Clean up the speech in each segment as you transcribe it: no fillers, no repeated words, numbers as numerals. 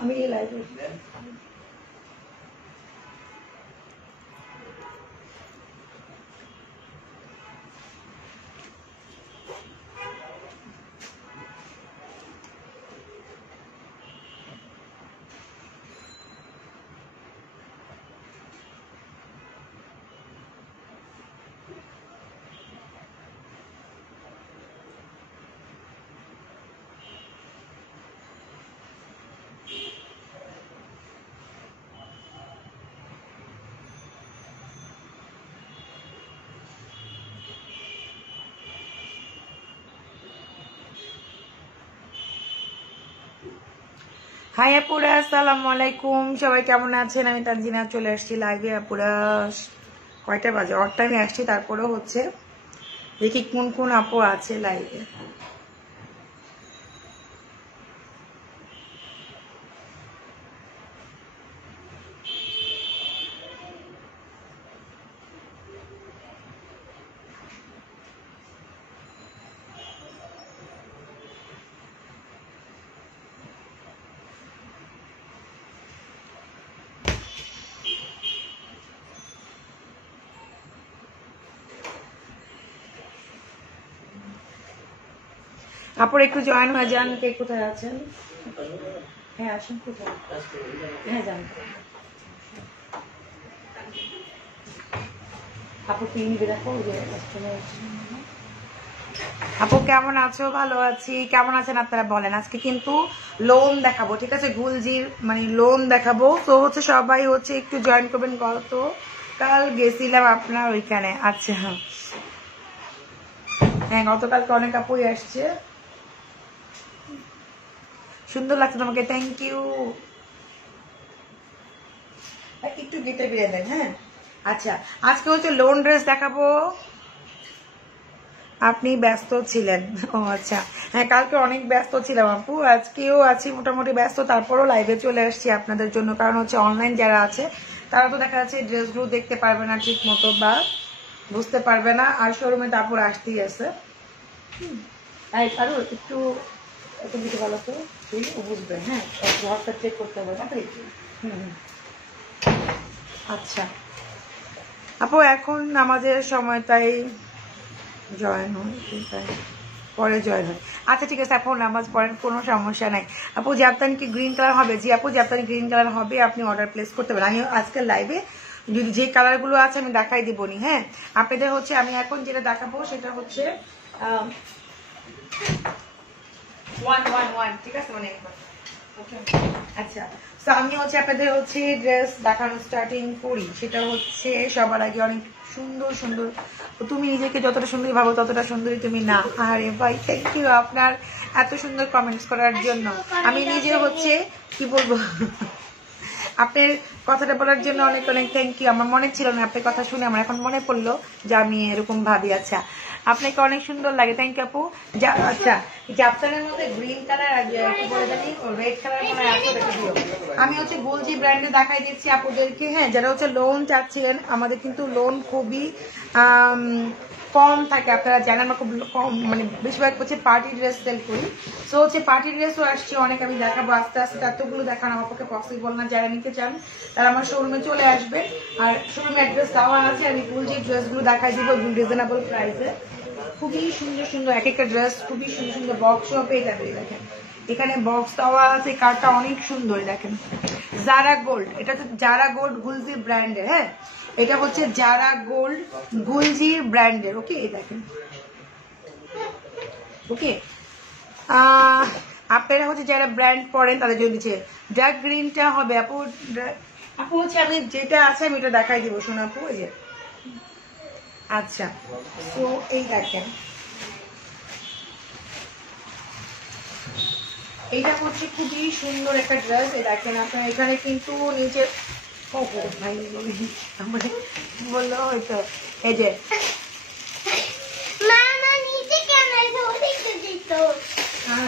আমি লাইভে হাই আপুরা, আসসালামু আলাইকুম। সবাই কেমন আছেন? আমি তানজিনা চলে আসছি লাইভে। আপুরা কয়টা বাজে? অর টাইমে আসছি, তারপরেও হচ্ছে দেখি কোন কোন আপু আছে লাইভে। আপুর একটু জয়েন হয়ে যান। কে কোথায় আছেন? হ্যাঁ আসুন। কোথায়? হ্যাঁ যান। আপু পিন দেখো। আপু কেমন আছো? ভালো আছি। কেমন আছেন আপনারা বলেন? আজকে কিন্তু লোন দেখাবো, ঠিক আছে? গুলজির মানে লোন দেখাবো। তো হচ্ছে সবাই হচ্ছে একটু জয়েন করবেন। গতকাল গেছিলাম আপনার ওইখানে। আচ্ছা হ্যাঁ, গতকালকে অনেক আপুই আসছে। সুন্দর লাগছে তোমাকে, থ্যাংক ইউ। একটু গেটে বেরিয়ে দেন। হ্যাঁ আচ্ছা, আজকে হচ্ছে লোন ড্রেস দেখাবো। আপনি ব্যস্ত ছিলেন? ও আচ্ছা, হ্যাঁ কালকে অনেক ব্যস্ত ছিলাম আপু, আজকেও আছি মোটামুটি ব্যস্ত। তারপরও লাইভে চলে আসছি আপনাদের জন্য, কারণ হচ্ছে অনলাইন যারা আছে তারা তো দেখা যাচ্ছে ড্রেসগুলো দেখতে পারবে না ঠিক মতো বা বুঝতে পারবে না, আর শোরুমে তারপর আসতেই আছে। কারো একটু একটু দিতে ভালো তো বুঝবে। হ্যাঁ ঘরটা চেক করতে হবে না। আচ্ছা আপু এখন আমাদের সময়, তাই জয়েন হয় পরে জয়েন হয়। আচ্ছা ঠিক আছে আপু, নামাজ পড়েন, কোনো সমস্যা নাই। আপু জাফতানি কি গ্রিন কালার হবে? জি আপু জাফতানি গ্রিন কালার হবে, আপনি অর্ডার প্লেস করতে পারেন। আমি আজকের লাইভে যদি যে কালারগুলো আছে আমি দেখাই দিবনি। হ্যাঁ আপনাদের হচ্ছে আমি এখন যেটা দেখাবো সেটা হচ্ছে 111, ঠিক আছে? মানে আচ্ছা, তো আমি হচ্ছে আপনাদের হচ্ছে ড্রেস দেখানো স্টার্টিং করি। সেটা হচ্ছে সবার আগে অনেক সুন্দর সুন্দর। তুমি নিজেকে যতটা সুন্দরী ভাবো ততটা সুন্দরী তুমি না। আরে ভাই থ্যাংক ইউ আপনার এত সুন্দর কমেন্টস করার জন্য। আমি নিজে হচ্ছে কি বলবো, আপনার কথাটা বলার জন্য অনেক অনেক থ্যাংক ইউ। আমার মনে ছিল না, আপনার কথা শুনে আমার এখন মনে পড়লো যে আমি এরকম ভাবি। আচ্ছা আপনাকে অনেক সুন্দর লাগে, থ্যাংক ইউ আপু। আচ্ছা জাফতানের মধ্যে গ্রিন কালার আর কি বলে জানি রেড কালার মনে হয় আছে, দেখে দিও। আমি হচ্ছে গুলজি ব্র্যান্ডে দেখাই দিচ্ছি আপুদেরকে। হ্যাঁ যারা হচ্ছে লোন চাচ্ছিলেন, আমাদের কিন্তু লোন খুবই কম থাকে, আপনারা জানেন। আমরা খুব কম মানে বেশিরভাগ হচ্ছে পার্টি ড্রেস সেল করি। সো হচ্ছে পার্টি ড্রেসও আসছে অনেক, আমি দেখাবো আস্তে আস্তে। এতগুলো দেখানো আমার পক্ষে পসিবল না। যারা নিতে চান তারা আমার শোরুমে চলে আসবে, আর শোরুমে অ্যাড্রেস দেওয়া আছে। আমি গুলজি ড্রেসগুলো দেখাই দিব রিজনেবল প্রাইসে। খুবই সুন্দর সুন্দর এক একটা ড্রেস, খুবই সুন্দর সুন্দর বক্সও পেয়ে যাবে। দেখেন এখানে বক্স দেওয়া আছে, কার্ডটা অনেক সুন্দর। দেখেন জারা গোল্ড, এটা হচ্ছে জারা গোল্ড গুলজি ব্র্যান্ডের। হ্যাঁ এটা হচ্ছে জারা গোল্ড গুলজির ব্র্যান্ডের। ওকে এই দেখেন, ওকে আপনারা হচ্ছে যারা ব্র্যান্ড পড়েন তাদের জন্য দিচ্ছে। ডার্ক গ্রিনটা হবে আপু। আপু হচ্ছে আমি যেটা আছে আমি এটা দেখাই দিব শোনো আপু। এই যে আচ্ছা, তো এই দেখেন এইটা হচ্ছে খুবই সুন্দর একটা ড্রেস। এই দেখেন আপনার এখানে কিন্তু নিচে ভাই বললো হয়তো এই যে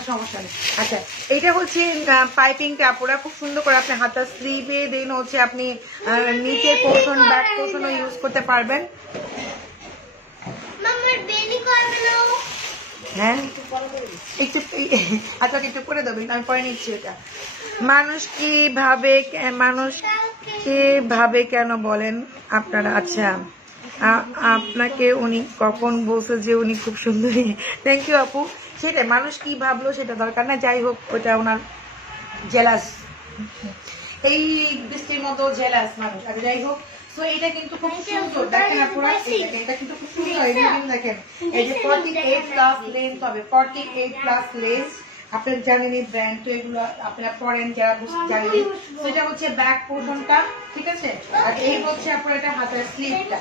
সমস্যা নেই। আচ্ছা এইটা হচ্ছে পাইপিং কাপড়া, খুব সুন্দর করে আপনি হাতার স্লিভে দেন হচ্ছে আপনি নিচের পোর্শন ব্যাক পোর্শনও ইউজ করতে পারবেন। হ্যাঁ একটু আচ্ছা একটু করে দেবেন, আমি পরে নিচ্ছি এটা। মানুষ কি ভাবে কেন বলেন আপনারা? আচ্ছা আপনাকে উনি কখন বলছে যে উনি খুব সুন্দরী? থ্যাংক ইউ আপু। সেটাই, মানুষ কি ভাবলো সেটা দরকার না, যাই হোক ওটা ওনার জেলাস, এই বৃষ্টির মতো জেলাস মানুষ। আর যাই হোক, তো এটা কিন্তু খুব সুন্দর, দেখেন আপনারা, এটা কিন্তু খুব সুন্দর। দেখেন এই যে 48 প্লাস লেন্থ হবে, 48 প্লাস লেস। আপনার জানেন এই ব্র্যান্ড, তো এগুলো আপনারা পরেন যারা জানেন। সেটা হচ্ছে ব্যাক পোর্শনটা, ঠিক আছে। আর এই হচ্ছে আপনার এটা হাতার স্লিভটা,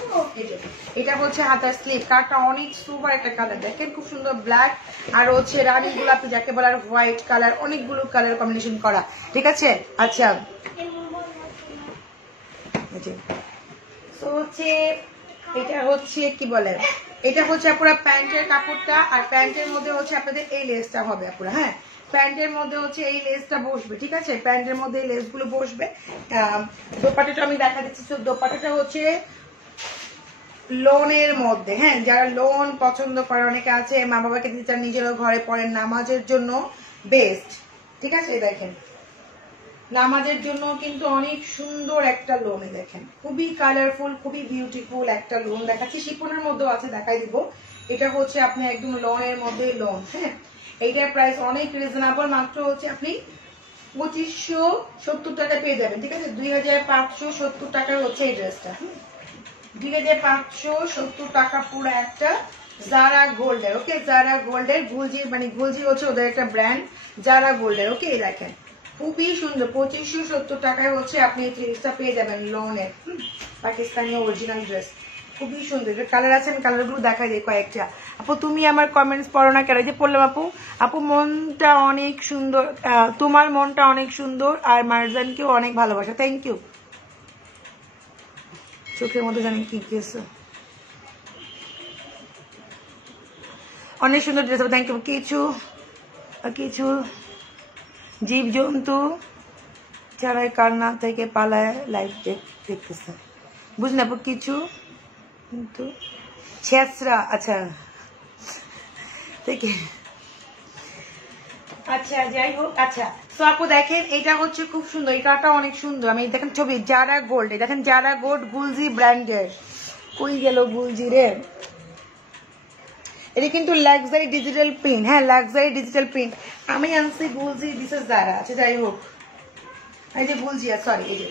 এটা হচ্ছে হাতার স্লিভ। কালারটা অনেক সুপার একটা কালার, দেখেন খুব সুন্দর ব্ল্যাক আর হচ্ছে রানী গোলাপি যাকে বলার হোয়াইট কালার, অনেকগুলো কালার কম্বিনেশন করা, ঠিক আছে। আচ্ছা তো হচ্ছে এটা হচ্ছে কি বলে, এটা হচ্ছে আপনারা প্যান্টের কাপড়টা, আর প্যান্টের মধ্যে হচ্ছে আপনাদের এই লেসটা হবে আপনারা, হ্যাঁ প্যান্টের মধ্যে হচ্ছে এই লেসটা বসবে, ঠিক আছে, প্যান্টের মধ্যে এই লেসগুলো বসবে। দোপাট্টাটা আমি দেখা দিচ্ছি, তো দোপাট্টাটা হচ্ছে লোনের মধ্যে, হ্যাঁ যারা লোন পছন্দ করে, অনেকে আছে মা বাবাকে দিতে চান, নিজেরও ঘরে পড়েন, নামাজের জন্য বেস্ট, ঠিক আছে। দেখেন নামাজের জন্য কিন্তু অনেক সুন্দর একটা লোন, দেখেন খুবই কালারফুল, খুবই বিউটিফুল একটা লোন দেখাচ্ছি, শিফনের মধ্যেও আছে, দেখাই দিব। এটা হচ্ছে আপনি একদম লোনের মধ্যে লোন, হ্যাঁ এইটার প্রাইস অনেক রিজনেবল, মাত্র হচ্ছে আপনি 2570 টাকা পেয়ে যাবেন, ঠিক আছে। 2570 টাকার হচ্ছে এই ড্রেসটা, 2570 টাকা পুরো একটা জারা গোল্ডের, ওকে জারা গোল্ডের, গুলজি মানে গুলজি হচ্ছে ওদের একটা ব্র্যান্ড, জারা গোল্ডের, ওকে দেখেন খুবই সুন্দর। 2570 টাকায় হচ্ছে আপনি এই ড্রেসটা পেয়ে যাবেন লোনের, পাকিস্তানি অরিজিনাল ড্রেস, খুবই সুন্দর। কালার আছে, আমি কালারগুলো দেখাই দিই কয়েকটা। আপু তুমি আমার কমেন্টস পড়ো না কেন? যে পড়লাম আপু, আপু মনটা অনেক সুন্দর, তোমার মনটা অনেক সুন্দর, আর মারজানকেও অনেক ভালোবাসা, থ্যাংক ইউ। চোখের মধ্যে জানি কি গেছে, অনেক সুন্দর ড্রেস, থ্যাংক ইউ। কিছু জীবজন্তু ছাড়াই কান্না থেকে পালায় লাইভ দেখতেছে, বুঝলেন আপু? কিছু কিন্তু ছেঁচড়া, আচ্ছা থেকে, আচ্ছা যাই হোক। আচ্ছা তো আপু দেখেন এটা হচ্ছে খুব সুন্দর, এই কালারটা অনেক সুন্দর। আমি দেখেন ছবি জারা গোল্ড, দেখেন জারা গোল্ড গুলজি ব্র্যান্ডের, কই গেল গুলজি রে। এটা কিন্তু লাক্সারি ডিজিটাল প্রিন্ট, হ্যাঁ লাক্সারি ডিজিটাল প্রিন্ট। আমি আনছি গুলজি, দিস ইজ জারা। আচ্ছা যাই হোক, এই যে গুলজি, সরি এই যে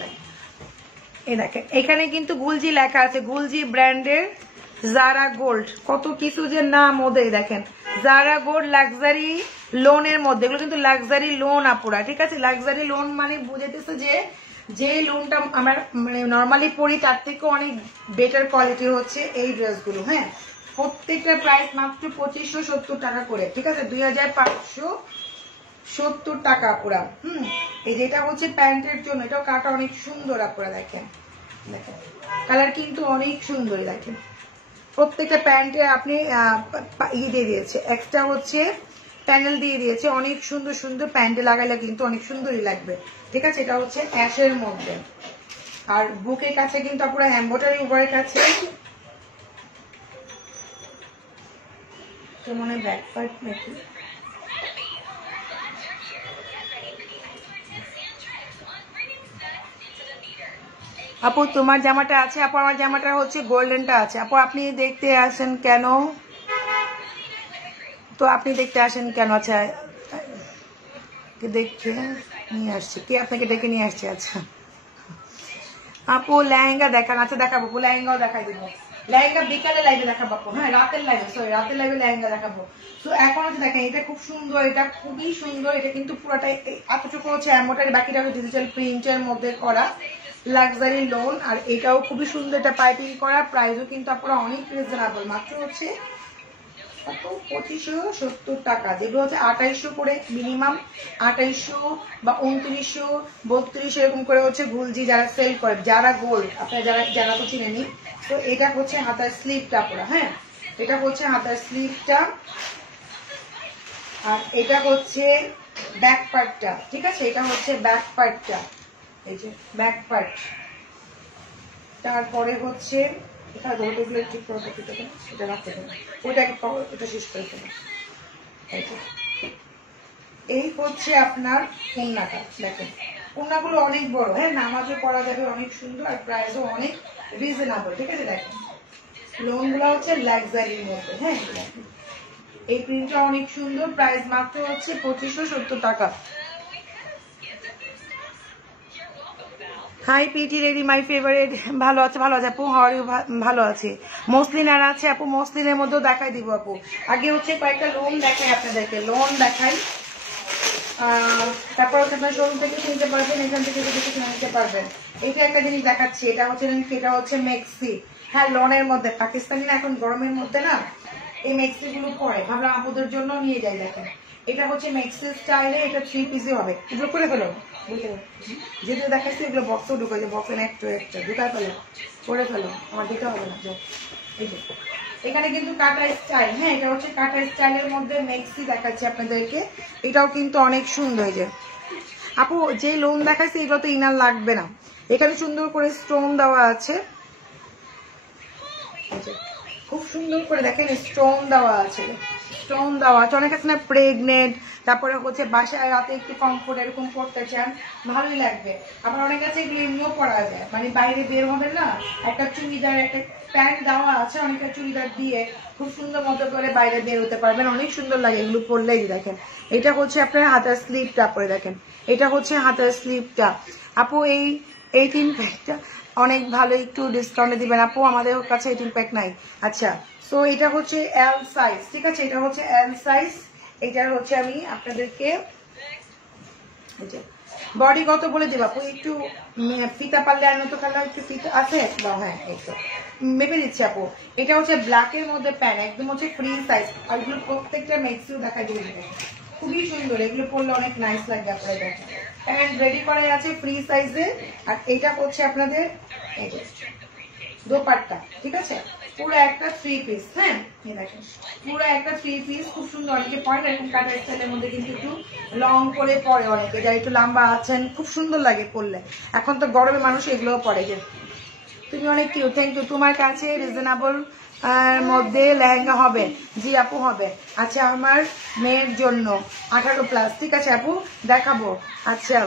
এই দেখেন এখানে কিন্তু গুলজি লেখা আছে, গুলজি ব্র্যান্ডের জারা গোল্ড, কত কিছু যে নাম ওদের, দেখেন জারা গোল্ড লাক্সারি লোনের মধ্যে, এগুলো কিন্তু লাক্সারি লোন আপুরা, ঠিক আছে। লাক্সারি লোন মানে বুঝাইতেছে যে লোনটা আমরা মানে নর্মালি পড়ি তার থেকে অনেক বেটার কোয়ালিটির হচ্ছে এই ড্রেসগুলো, হ্যাঁ প্রত্যেকটার প্রাইস মাত্র 2570 টাকা করে, ঠিক আছে, 2570 টাকা পুরা। এই যেটা হচ্ছে প্যান্টের জন্য, এটাও কাটা অনেক সুন্দর আপুরা, দেখেন দেখেন কালার কিন্তু অনেক সুন্দর, দেখেন প্রত্যেকটা প্যান্টে আপনি দিয়ে দিয়েছে, এক্সট্রা হচ্ছে প্যানেল দিয়ে দিয়েছে, অনেক সুন্দর সুন্দর প্যান্টে লাগাইলে কিন্তু অনেক সুন্দরই লাগবে, ঠিক আছে। এটা হচ্ছে অ্যাশের মধ্যে, আর বুকের কাছে কিন্তু পুরো এমব্রয়ডারি উপরের কাছে, তো মনে ব্যাক পার্ট নাকি। আপু তোমার জামাটা আছে? আপু আমার জামাটা হচ্ছে গোল্ডেনটা আছে। আপু আপনি দেখতে আসেন কেন? তো আপনি দেখতে আসেন কেন? আচ্ছা দেখে নিয়ে আসছি, কে আপনাকে ডেকে নিয়ে আসছে? আচ্ছা আপু লেহেঙ্গা দেখান, আচ্ছা দেখাবো, লেহেঙ্গাও দেখাই দিব, লেহেঙ্গা বিকালে লাইভে দেখাবো আপু, হ্যাঁ রাতের লাইভে, সরি রাতের লাইভে লেহেঙ্গা দেখাবো। তো এখন হচ্ছে দেখেন এটা খুব সুন্দর, এটা খুবই সুন্দর, এটা কিন্তু পুরোটাই এতটুকু হচ্ছে এমব্রয়ডারি, বাকিটা হচ্ছে ডিজিটাল প্রিন্টের মধ্যে করা লাক্সারি লোন, আর এটাও খুবই সুন্দর, এটা পাইপিং করা, প্রাইসও কিন্তু আপনারা অনেক রিজনেবল, মাত্র হচ্ছে 2570 টাকা, যেগুলো হচ্ছে 2800 করে মিনিমাম, 2800 বা 2900 3200 এরকম করে হচ্ছে গুলজি যারা সেল করে, যারা গোল্ড আপনারা যারা তো চিনেনি। তো এটা হচ্ছে হাতার স্লিভটা পুরো, হ্যাঁ এটা হচ্ছে হাতার স্লিভটা, আর এটা হচ্ছে ব্যাক পার্টটা, ঠিক আছে, এটা হচ্ছে ব্যাক পার্টটা, এই যে ব্যাক পার্ট। তারপরে হচ্ছে এটা রাখতে দেবেন, ওইটাকে ওটা শেষ করে দেবেন। এই হচ্ছে আপনার ওড়নাটা, দেখেন ওড়নাগুলো অনেক বড়, হ্যাঁ নামাজও পরা যাবে, অনেক সুন্দর আর প্রাইসও অনেক রিজনেবল। ঠিক আছে, দেখেন লোনগুলো হচ্ছে লাক্সারির মধ্যে। হ্যাঁ এই প্রিন্টটা অনেক সুন্দর, প্রাইস মাত্র হচ্ছে 2570 টাকা। হাই পিটি রেডি মাই ফেভারিট, ভালো আছে ভালো আছে আপু, হাওয়ার ইউ, ভালো আছে। মসলিন আর আছে আপু, মসলিনের মধ্যেও দেখাই দিব আপু। আগে হচ্ছে কয়েকটা লোন দেখাই আপনাদেরকে, লোন দেখাই, তারপর হচ্ছে আপনার শোরুম থেকে কিনতে পারবেন, এখান থেকে দেখে কিনে নিতে পারবেন। এটা একটা জিনিস দেখাচ্ছি, এটা হচ্ছে মেক্সি, হ্যাঁ লনের মধ্যে, পাকিস্তানি না এখন গরমের মধ্যে না এই মেক্সি গুলো পরে, ভাবলাম আপুদের জন্য নিয়ে যাই। দেখেন এটা হচ্ছে মেক্সি স্টাইলে, এটা 3 পিসে হবে, এগুলো করে ফেলো যেগুলো দেখাচ্ছি এগুলো বক্সও ঢুকাই, বক্সে একটা একটা ঢুকায় ফেলো, করে ফেলো, আমার দিতে হবে না। এই যে এখানে কিন্তু কাটা স্টাইল, হ্যাঁ এটা হচ্ছে কাটা স্টাইলের মধ্যে মেক্সি দেখাচ্ছি আপনাদেরকে, এটাও কিন্তু অনেক সুন্দর। এই যে আপু যে লোন দেখাচ্ছি এগুলো তো ইনার লাগবে না, এখানে সুন্দর করে স্টোন দেওয়া আছে, খুব সুন্দর করে দেখেন স্টোন দেওয়া আছে, স্টোন দেওয়া আছে। অনেক আছে না প্রেগনেন্ট, তারপরে হচ্ছে বাসায় রাতে একটু কমফোর্ট এরকম পড়তে চান, ভালোই লাগবে। আবার অনেক আছে এগুলো এমনিও পরা যায়, মানে বাইরে বের হবে না, একটা চুড়িদার একটা প্যান্ট দেওয়া আছে, অনেকটা চুড়িদার দিয়ে খুব সুন্দর মতো করে বাইরে বের হতে পারবেন, অনেক সুন্দর লাগে এগুলো পরলেই। দেখেন এটা হচ্ছে আপনার হাতার স্লিভটা, পরে দেখেন এটা হচ্ছে হাতার স্লিভটা। আপু এই 3 প্যাকটা অনেক ভালো, একটু ডিসকাউন্টে দিবেন আপু, আমাদের কাছে 18 প্যাক নাই। আচ্ছা সো এটা হচ্ছে এল সাইজ, ঠিক আছে এটা হচ্ছে এল সাইজ। এটার হচ্ছে আমি আপনাদেরকে বডি কত বলে দেব আপু, একটু ফিতা পারলে আর নতো কালার একটু ফিতা আছে, হ্যাঁ এই তো মেপে দিচ্ছি আপু। এটা হচ্ছে ব্ল্যাকের মধ্যে প্যান্ট, একদম হচ্ছে ফ্রি সাইজ, আর এগুলো প্রত্যেকটা মেক্সিও দেখা দিবে, খুবই সুন্দর, এগুলো পরলে অনেক নাইস লাগবে। আপনারা দেখেন প্যান্ট রেডি করা আছে ফ্রি সাইজে, আর এটা হচ্ছে আপনাদের এই যে দোপাট্টা, ঠিক আছে পুরো একটা 3 পিস, হ্যাঁ দেখেন পুরো একটা 3 পিস, খুব সুন্দর। অনেকে পরে এরকম কাটা স্টাইলের মধ্যে কিন্তু একটু লং করে পরে, অনেকে যারা একটু লম্বা আছেন খুব সুন্দর লাগে পরলে, এখন তো গরমে মানুষ এগুলোও পরে। যে তুমি অনেক কিউ, থ্যাংক ইউ। তোমার কাছে রিজনেবল মধ্যে লেহেঙ্গা হবে? জি আপু হবে। আচ্ছা আমার মেয়ের জন্য 18+, ঠিক আছে আপু দেখাবো। আচ্ছা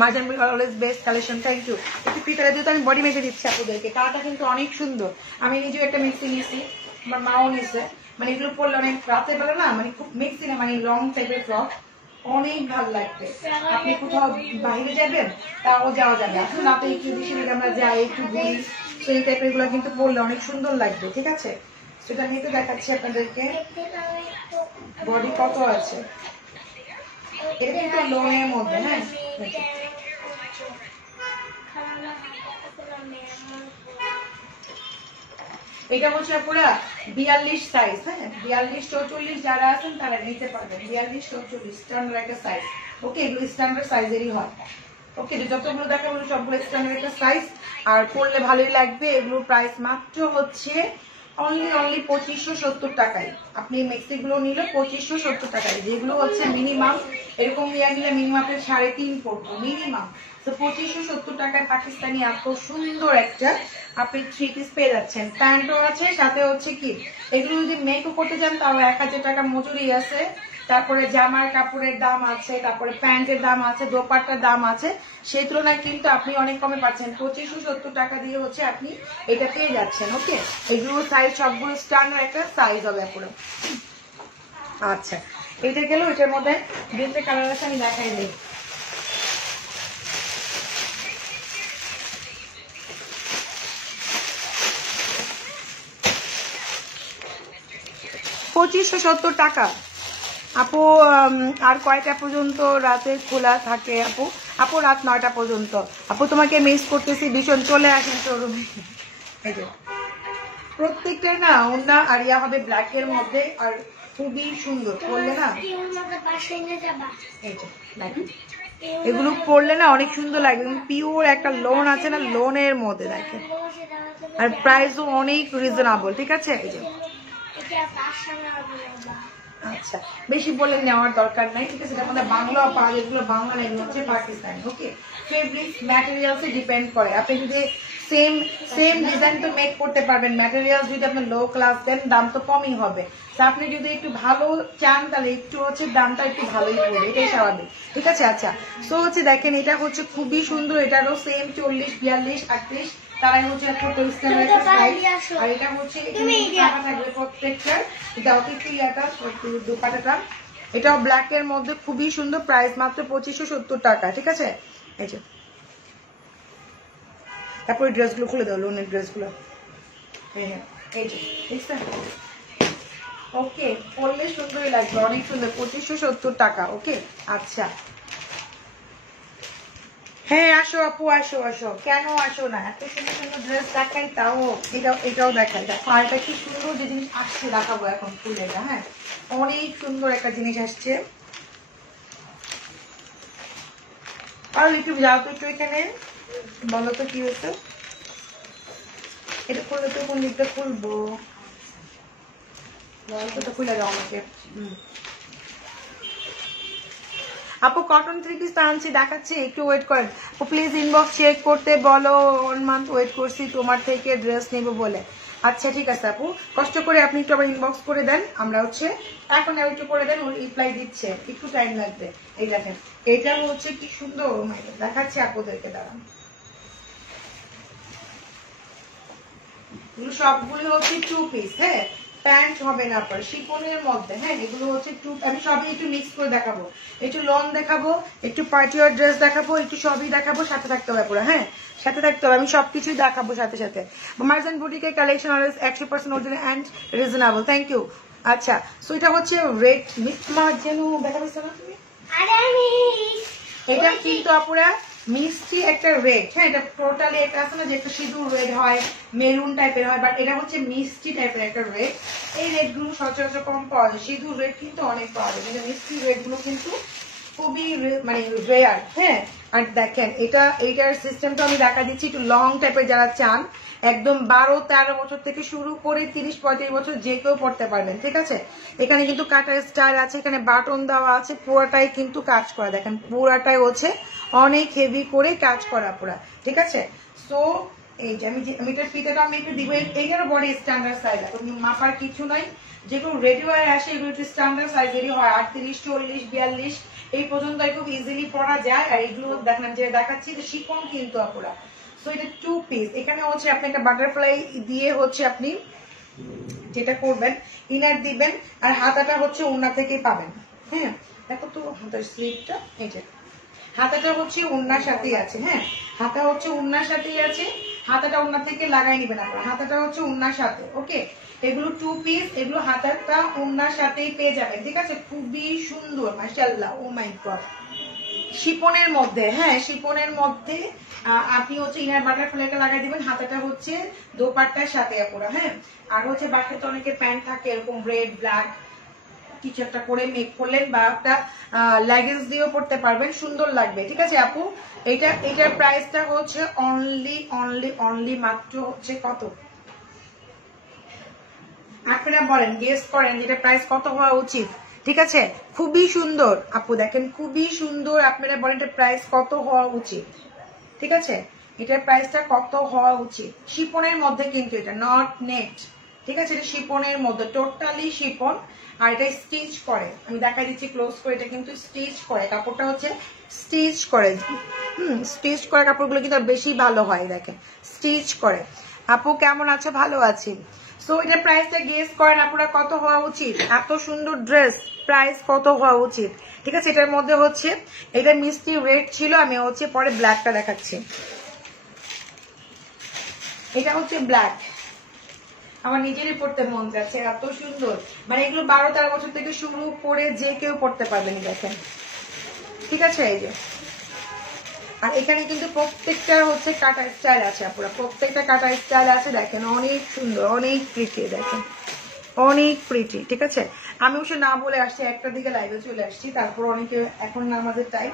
Marjan always best collection, thank you. একটু পিটারে দিয়ে তো আমি বডি মেপে দিচ্ছি আপনাদেরকে, কালারটা কিন্তু অনেক সুন্দর, আমি নিজেও একটা মিক্সি নিয়েছি, আমার মাও নিয়েছে, মানে এগুলো পরলে অনেক রাতের বেলা না, মানে খুব মিক্সি না, মানে লং টাইপের ফ্রক, অনেক ভালো লাগবে। আপনি কোথাও বাইরে যাবেন তাও যাওয়া যাবে, এখন রাতে একটু বেশি আমরা যাই একটু ঘুরি, সেই টাইপের গুলো কিন্তু পরলে অনেক সুন্দর লাগবে, ঠিক আছে সেটা আমি তো দেখাচ্ছি আপনাদেরকে। বডি কত আছে, এটা কিন্তু লোনের মধ্যে, হ্যাঁ এটা হচ্ছে পুরো 42 সাইজ, হ্যাঁ 42-44 যারা আছেন তারা নিতে পারবেন, 42-44 স্ট্যান্ডার্ড একটা সাইজ। ওকে এগুলো স্ট্যান্ডার্ড সাইজেরই হয়। ওকে যতগুলো দেখাবো সবগুলো স্ট্যান্ডার্ড একটা সাইজ, আর পরলে ভালোই লাগবে। এগুলোর প্রাইস মাত্র হচ্ছে অনলি 2570 টাকায়। আপনি মেক্সি গুলো নিলে 2570 টাকায়, যেগুলো হচ্ছে মিনিমাম এরকম ইয়ার নিলে মিনিমাম 3.5 পড়বো মিনিমাম। তো 2570 টাকায় পাকিস্তানি এত সুন্দর একটা আপনি 3 পিস পেয়ে যাচ্ছেন, প্যান্টও আছে সাথে হচ্ছে কি, এগুলো যদি মেকও করতে চান তাও 1000 টাকা মজুরি আছে, তারপরে জামার কাপড়ের দাম আছে, তারপরে প্যান্টের দাম আছে, দোপাট্টার দাম আছে, সেই তুলনায় কিন্তু আপনি অনেক কমে পাচ্ছেন। 2570 টাকা দিয়ে হচ্ছে আপনি এটা পেয়ে যাচ্ছেন। ওকে এগুলো সাইজ সবগুলো স্ট্যান্ডার্ড একটা সাইজ হবে পুরো। আচ্ছা এটা গেল, এটার মধ্যে দুটো কালার আছে, আমি দেখাই দিই। $2570 টাকা আপু। আর কয়টা পর্যন্ত রাতে খোলা থাকে আপু? আপু রাত 9টা পর্যন্ত। আপু তোমাকে মিস করতেছি ভীষণ, চলে আসেন শোরুম। এই যে প্রত্যেকটা না ওনা আর ইয়া হবে ব্ল্যাক এর মধ্যে, আর খুবই সুন্দর পরলে না, এই যে দেখেন এগুলো পরলে না অনেক সুন্দর লাগে, পিওর একটা লোন আছে না, লোনের মধ্যে দেখেন, আর প্রাইসও অনেক রিজনেবল, ঠিক আছে। এই যে আচ্ছা, বেশি বলে নেওয়ার দরকার নাই, ঠিক আছে। এটা আমাদের বাংলাও পাওয়া যায়, এগুলো বাংলা না, এগুলো হচ্ছে পাকিস্তানি। ওকে, ফেব্রিক ম্যাটেরিয়ালস এ ডিপেন্ড করে। আপনি যদি সেম সেম ডিজাইন তো মেক করতে পারবেন, ম্যাটেরিয়ালস যদি আপনি লো ক্লাস দেন দাম তো কমই হবে। তো আপনি যদি একটু ভালো চান তাহলে একটু হচ্ছে দামটা একটু ভালোই পড়বে, এটাই স্বাভাবিক, ঠিক আছে। আচ্ছা, সো হচ্ছে দেখেন এটা হচ্ছে খুবই সুন্দর, এটারও সেম 40, 42, 38 তারাই হচ্ছে একটা আর এটা হচ্ছে থাকবে প্রত্যেকটার। এটা অতিথি দুপাটাটা, এটাও ব্ল্যাক এর মধ্যে খুবই সুন্দর, প্রাইস মাত্র 2570 টাকা, ঠিক আছে। এই যে তারপরে ড্রেসগুলো খুলে দাও, লোনের ড্রেসগুলো, হ্যাঁ এই যে দেখছেন। ওকে, পরলে সুন্দরই লাগবে, অনেক সুন্দর, 2570 টাকা। ওকে, আচ্ছা হ্যাঁ আসো আপু, আসো আসো, কেন আসো না, এত সুন্দর সুন্দর ড্রেস দেখাই, তাও এটাও দেখাই। দেখো আর একটা কি সুন্দর যে জিনিস আসছে দেখাবো এখন খুলে, এটা হ্যাঁ অনেক সুন্দর একটা জিনিস আসছে। আর একটু যাও তো একটু এখানে, বলো তো কি হচ্ছে এটা, খুললে তো কোন দিকটা খুলবো, খুলে দাও আমাকে। আপু কটন 3 পিস আনছি, দেখাচ্ছি, একটু ওয়েট করেন আপু, প্লিজ ইনবক্স চেক করতে বলো, 1 মান্থ ওয়েট করছি তোমার থেকে ড্রেস নেবো বলে। আচ্ছা ঠিক আছে আপু, কষ্ট করে আপনি একটু আবার ইনবক্স করে দেন, আমরা হচ্ছে এখন একটু করে দেন, ওর রিপ্লাই দিচ্ছে, একটু টাইম লাগবে। এই দেখেন এটা হচ্ছে কি সুন্দর, দেখাচ্ছি আপুদেরকে, দাঁড়ান। সবগুলো হচ্ছে 2 পিস, হ্যাঁ প্যান্ট হবে না পরে, শিফনের মধ্যে, হ্যাঁ এগুলো হচ্ছে আমি সবই একটু মিক্স করে দেখাবো, একটু লং দেখাবো, একটু পার্টি ওয়্যার ড্রেস দেখাবো, একটু সবই দেখাবো, সাথে থাকতে হবে পুরো, হ্যাঁ সাথে থাকতে হবে, আমি সবকিছুই দেখাবো সাথে সাথে। মার্জান বুটিকের collection always 100% original and reasonable, thank you. আচ্ছা, সো এটা হচ্ছে রেড মিক্স যেন দেখা যাচ্ছে না তুমি, এটা কিন্তু আপুরা মিষ্টি একটা রেড, হ্যাঁ এটা টোটালি একটা আছে না যে একটা সিঁদুর রেড হয়, মেরুন টাইপের হয়, বাট এটা হচ্ছে মিষ্টি টাইপের একটা রেড। এই রেড গুলো সচরাচর কম পাওয়া যায়, সিঁদুর রেড কিন্তু অনেক পাওয়া যায়, কিন্তু মিষ্টি রেড গুলো কিন্তু খুবই মানে রেয়ার, হ্যাঁ। আর দেখেন এইটার সিস্টেমটা আমি দেখা দিচ্ছি, একটু লং টাইপের যারা চান, একদম 12-13 বছর থেকে শুরু করে 30-35 বছর যে কেউ পড়তে পারবেন, ঠিক আছে। এখানে কিন্তু কাটার স্টাইল আছে, এখানে বাটন দেওয়া আছে, পুরাটাই কিন্তু কাজ করা, দেখেন পুরাটাই হচ্ছে অনেক হেভি করে কাজ করা পুরা, ঠিক আছে। সো এই যে আমি এটার ফিতাটা আমি একটু দিব, এইটারও বডি স্ট্যান্ডার্ড সাইজ, এখন মাপার কিছু নাই, যেগুলো রেডি হয়ে আসে এগুলো একটু স্ট্যান্ডার্ড সাইজেরই হয়, 38, 40, 42 এই পর্যন্ত খুব ইজিলি পরা যায়। আর এগুলো দেখেন যে দেখাচ্ছি যে শিফন কিন্তু আপুরা, সো এটা 2 পিস, এখানে হচ্ছে আপনি একটা বাটারফ্লাই দিয়ে হচ্ছে আপনি যেটা করবেন ইনার দিবেন, আর হাতাটা হচ্ছে ওড়না থেকেই পাবেন, হ্যাঁ দেখো তো হাতার স্লিপটা, এই যে হাতাটা হচ্ছে ওড়নার সাথেই আছে, হ্যাঁ হাতা হচ্ছে ওড়নার সাথেই আছে, হাতাটা ওড়না থেকে লাগাই নিবেন আপনারা, হাতাটা হচ্ছে ওড়নার সাথে। ওকে, এগুলো 2 পিস, এগুলো হাতাটা ওড়নার সাথেই পেয়ে যাবেন, ঠিক আছে। খুবই সুন্দর মাশাআল্লাহ, ও মাই গড, শিপনের মধ্যে, হ্যাঁ শিপনের মধ্যে আপনি হচ্ছে ইনার বাটারফ্লাইটা লাগাই দিবেন, হাতাটা হচ্ছে দোপাট্টার সাথে আপুরা, হ্যাঁ। আর হচ্ছে বাসাতে অনেকে প্যান্ট থাকে এরকম রেড ব্ল্যাক কিছু একটা করে মেক করলেন, বা একটা লেগিংস দিয়েও পড়তে পারবেন, সুন্দর লাগবে, ঠিক আছে আপু। এটার প্রাইসটা হচ্ছে অনলি মাত্র হচ্ছে কত আপনারা বলেন, গেস করেন যেটা প্রাইস কত হওয়া উচিত, ঠিক আছে। খুবই সুন্দর আপু, দেখেন খুবই সুন্দর, আপনারা বলেন এটার প্রাইস কত হওয়া উচিত, ঠিক আছে। এটার প্রাইসটা কত হওয়া উচিত, শিপনের মধ্যে কিন্তু এটা নট নেট, ঠিক আছে, এটা শিপনের মধ্যে, টোটালি শিপন। আর এটা স্টিচ করে, আমি দেখাই দিচ্ছি ক্লোজ করে, এটা কিন্তু স্টিচ করে, কাপড়টা হচ্ছে স্টিচ করে, স্টিচ করা কাপড়গুলো কিন্তু বেশি ভালো হয়, দেখেন স্টিচ করে। আপু কেমন আছো, ভালো আছি। সো এটার প্রাইসটা গেস করেন আপনারা কত হওয়া উচিত, এত সুন্দর ড্রেস প্রাইস কত হওয়া উচিত, ঠিক আছে। এটার মধ্যে হচ্ছে এটা মিষ্টি রেড ছিল, আমি হচ্ছে পরে ব্ল্যাকটা দেখাচ্ছি, এটা হচ্ছে ব্ল্যাক, আমার নিজেরই পড়তে মন যাচ্ছে, এত সুন্দর, মানে এগুলো 12-13 বছর থেকে শুরু করে যে কেউ পড়তে পারবেন, দেখেন, ঠিক আছে। এই যে আর এখানে কিন্তু প্রত্যেকটার হচ্ছে কাটা স্টাইল আছে আপুরা, প্রত্যেকটা কাটা স্টাইল আছে, দেখেন অনেক সুন্দর, অনেক প্রিটি, দেখেন অনেক প্রিটি, ঠিক আছে। আমি অবশ্য না বলে আসছি, একটা দিকে লাইভে চলে আসছি, তারপর অনেকে এখন আমাদের টাইম,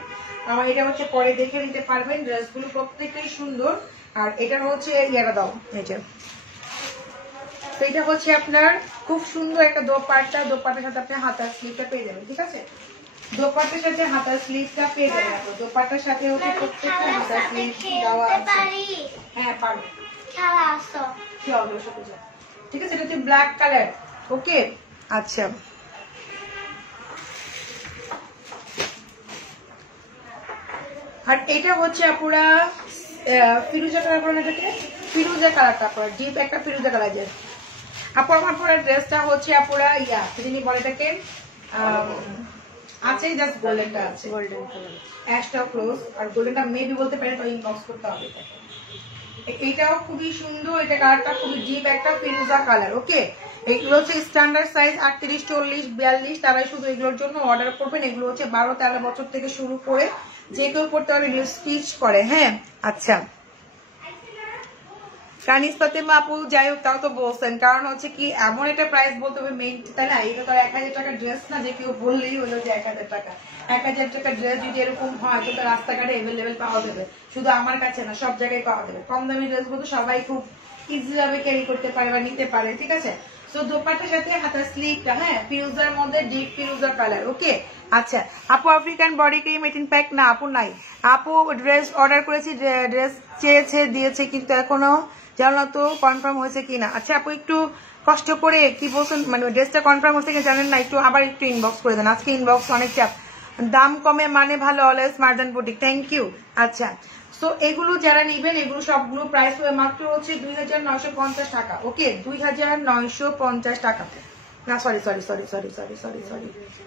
আমার এটা হচ্ছে পরে দেখে নিতে পারবেন, ড্রেসগুলো প্রত্যেকটাই সুন্দর। আর এটার হচ্ছে ইয়াটা দাও, এই যে এটা হচ্ছে আপনার খুব সুন্দর একটা দোপাট্টা, দোপাট্টার সাথে আপনি হাতার স্লিভটা পেয়ে যাবেন, ঠিক আছে? দোপাট্টার সাথে হাতার স্লিভটা পেয়ে যাবেন। দোপাট্টার সাথে হচ্ছে প্রত্যেকটা হাতার স্লিভ দেওয়া আছে। হ্যাঁ পারবে, কি হবে সবুজা, ঠিক আছে? এটা হচ্ছে ব্ল্যাক কালার, ওকে। আচ্ছা, আর এটা হচ্ছে আপুরা ফিরোজা কালার পরে, এটাকে ফিরোজা কালারটা পরে, ডিপ একটা ফিরোজা কালার। যে আপু আমার পরে ড্রেসটা হচ্ছে আপুরা যিনি বলে এটাকে আছে, জাস্ট গোল্ডেনটা আছে, গোল্ডেন কালার, অ্যাশটা ক্লোজ, আর গোল্ডেনটা মেবি বলতে পারে, তো ইনবক্স করতে হবে। এইটাও খুবই সুন্দর, এটা কালারটা খুবই ডিপ একটা ফিরোজা কালার, ওকে। এগুলো হচ্ছে স্ট্যান্ডার্ড সাইজ 38, 40, 42, তারাই শুধু এগুলোর জন্য অর্ডার করবেন। এগুলো হচ্ছে 12-13 বছর থেকে শুরু করে যে কেউ করতে পারবে, এগুলো স্টিচ করে, হ্যাঁ। আচ্ছা, কানিস ফাতেমা আপু যাই হোক তাও তো বলছেন, কারণ হচ্ছে কি এমন একটা প্রাইস বলতে হবে মেইন, তাই না? এটা তো 1000 টাকার ড্রেস না যে কেউ বললেই হলো যে 1000 টাকা। 1000 টাকার ড্রেস যদি এরকম হয় তো রাস্তাঘাটে এভেলেবেল পাওয়া যাবে, শুধু আমার কাছে না, সব জায়গায় পাওয়া যাবে। কম দামি ড্রেস গুলো সবাই খুব ইজি ভাবে ক্যারি করতে পারে বা নিতে পারে, ঠিক আছে? তো দোপাট্টার সাথে হাতার স্লিভটা, হ্যাঁ, ফিরোজার মধ্যে ডিপ ফিরোজা কালার, ওকে। আচ্ছা আপু, আফ্রিকান বডি ক্রিম 18 প্যাক না আপু নাই। আপু ড্রেস অর্ডার করেছি, ড্রেস চেয়েছে দিয়েছে, কিন্তু এখনো জানো তো কনফার্ম হয়েছে কিনা। আচ্ছা আপু একটু কষ্ট করে কি বলছেন, মানে ড্রেসটা কনফার্ম হচ্ছে কিনা জানেন না, একটু আবার একটু ইনবক্স করে দেন, আজকে ইনবক্স অনেক চাপ। দাম কমে মানে ভালো, always Marjan boutique, thank you. আচ্ছা, তো এগুলো যারা নিবেন, এগুলো সবগুলো প্রাইস হবে মাত্র হচ্ছে 2950 টাকা, ওকে। 2950 টাকা, না সরি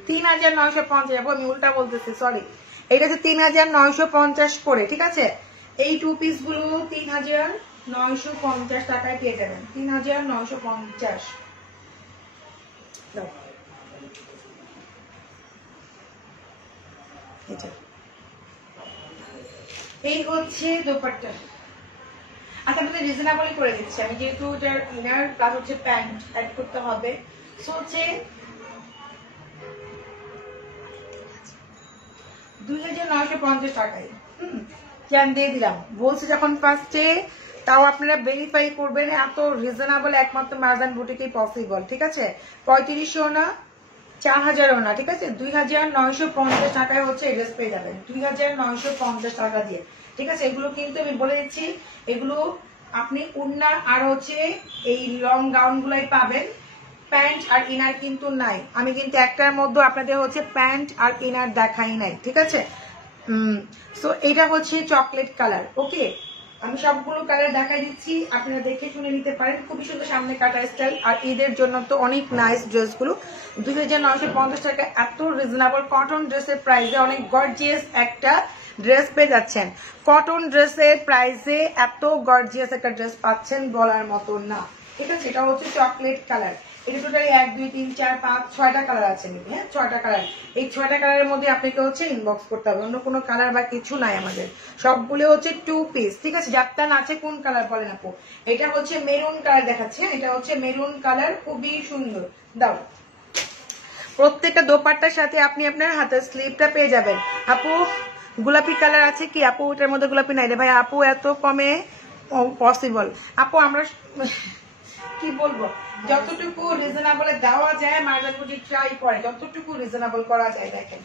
3950, আমি উল্টা বলতেছি, সরি। এটা হচ্ছে 3950 করে, ঠিক আছে? এই টু পিস গুলো 3950 টাকায় পেয়ে যাবেন, 3950। এই হচ্ছে দোপাট্টা। আচ্ছা, আমাদের রিজনেবল করে দিচ্ছি আমি, যেহেতু এটার ইনার প্লাস হচ্ছে প্যান্ট অ্যাড করতে হবে, সো হচ্ছে 2950 টাকায় ক্যান দিয়ে দিলাম। বলছি যখন ফার্স্টে, তাও আপনারা ভেরিফাই করবেন, এত রিজনেবল একমাত্র মার্জান বুটিকেই পসিবল, ঠিক আছে? 3500 না, 4000ও না, ঠিক আছে? 2950 টাকায় হচ্ছে ড্রেস পেয়ে যাবেন, 2950 টাকা দিয়ে, ঠিক আছে? এগুলো কিন্তু আমি বলে দিচ্ছি, এগুলো আপনি উন্না আর হচ্ছে এই লং গাউন গুলাই পাবেন, প্যান্ট আর ইনার কিন্তু নাই। আমি কিন্তু একটার মধ্যে আপনাদের হচ্ছে প্যান্ট আর ইনার দেখাই নাই, ঠিক আছে? সো এটা হচ্ছে চকলেট কালার, ওকে। আমি সবগুলো কালার দেখাই দিচ্ছি, আপনারা দেখে শুনে নিতে পারেন, খুবই সুন্দর সামনে কাটা স্টাইল। আর ঈদের জন্য তো অনেক নাইস ড্রেসগুলো, 2950 টাকা এত রিজনেবল কটন ড্রেসের প্রাইসে অনেক গর্জিয়াস একটা ড্রেস পেয়ে যাচ্ছেন। কটন ড্রেসের প্রাইসে এত গর্জিয়াস একটা ড্রেস পাচ্ছেন বলার মতো না, ঠিক আছে? এটা হচ্ছে চকলেট কালার। এটা টোটালি 1, 2, 3, 4, 5, 6টা কালার আছে, হ্যাঁ 6টা কালার। এই 6টা কালারের মধ্যে আপনাকে হচ্ছে ইনবক্স করতে হবে, অন্য কোনো কালার বা কিছু নাই আমাদের, সবগুলো হচ্ছে 2 পিস, ঠিক আছে? জাপতান আছে কোন কালার বলেন আপু? এটা হচ্ছে মেরুন কালার দেখাচ্ছে, এটা হচ্ছে মেরুন কালার, খুবই সুন্দর। দাও, প্রত্যেকটা দোপাট্টার সাথে আপনি আপনার হাতের স্লিভটা পেয়ে যাবেন। আপু গোলাপি কালার আছে কি আপু? এটার মধ্যে গোলাপি নাই রে ভাই আপু, এত কমে পসিবল আপু? আমরা কি বলবো, যতটুকু রিজনেবল দেওয়া যায় মার্কেট বুটিক ট্রাই করে, যতটুকু রিজনেবল করা যায়। দেখেন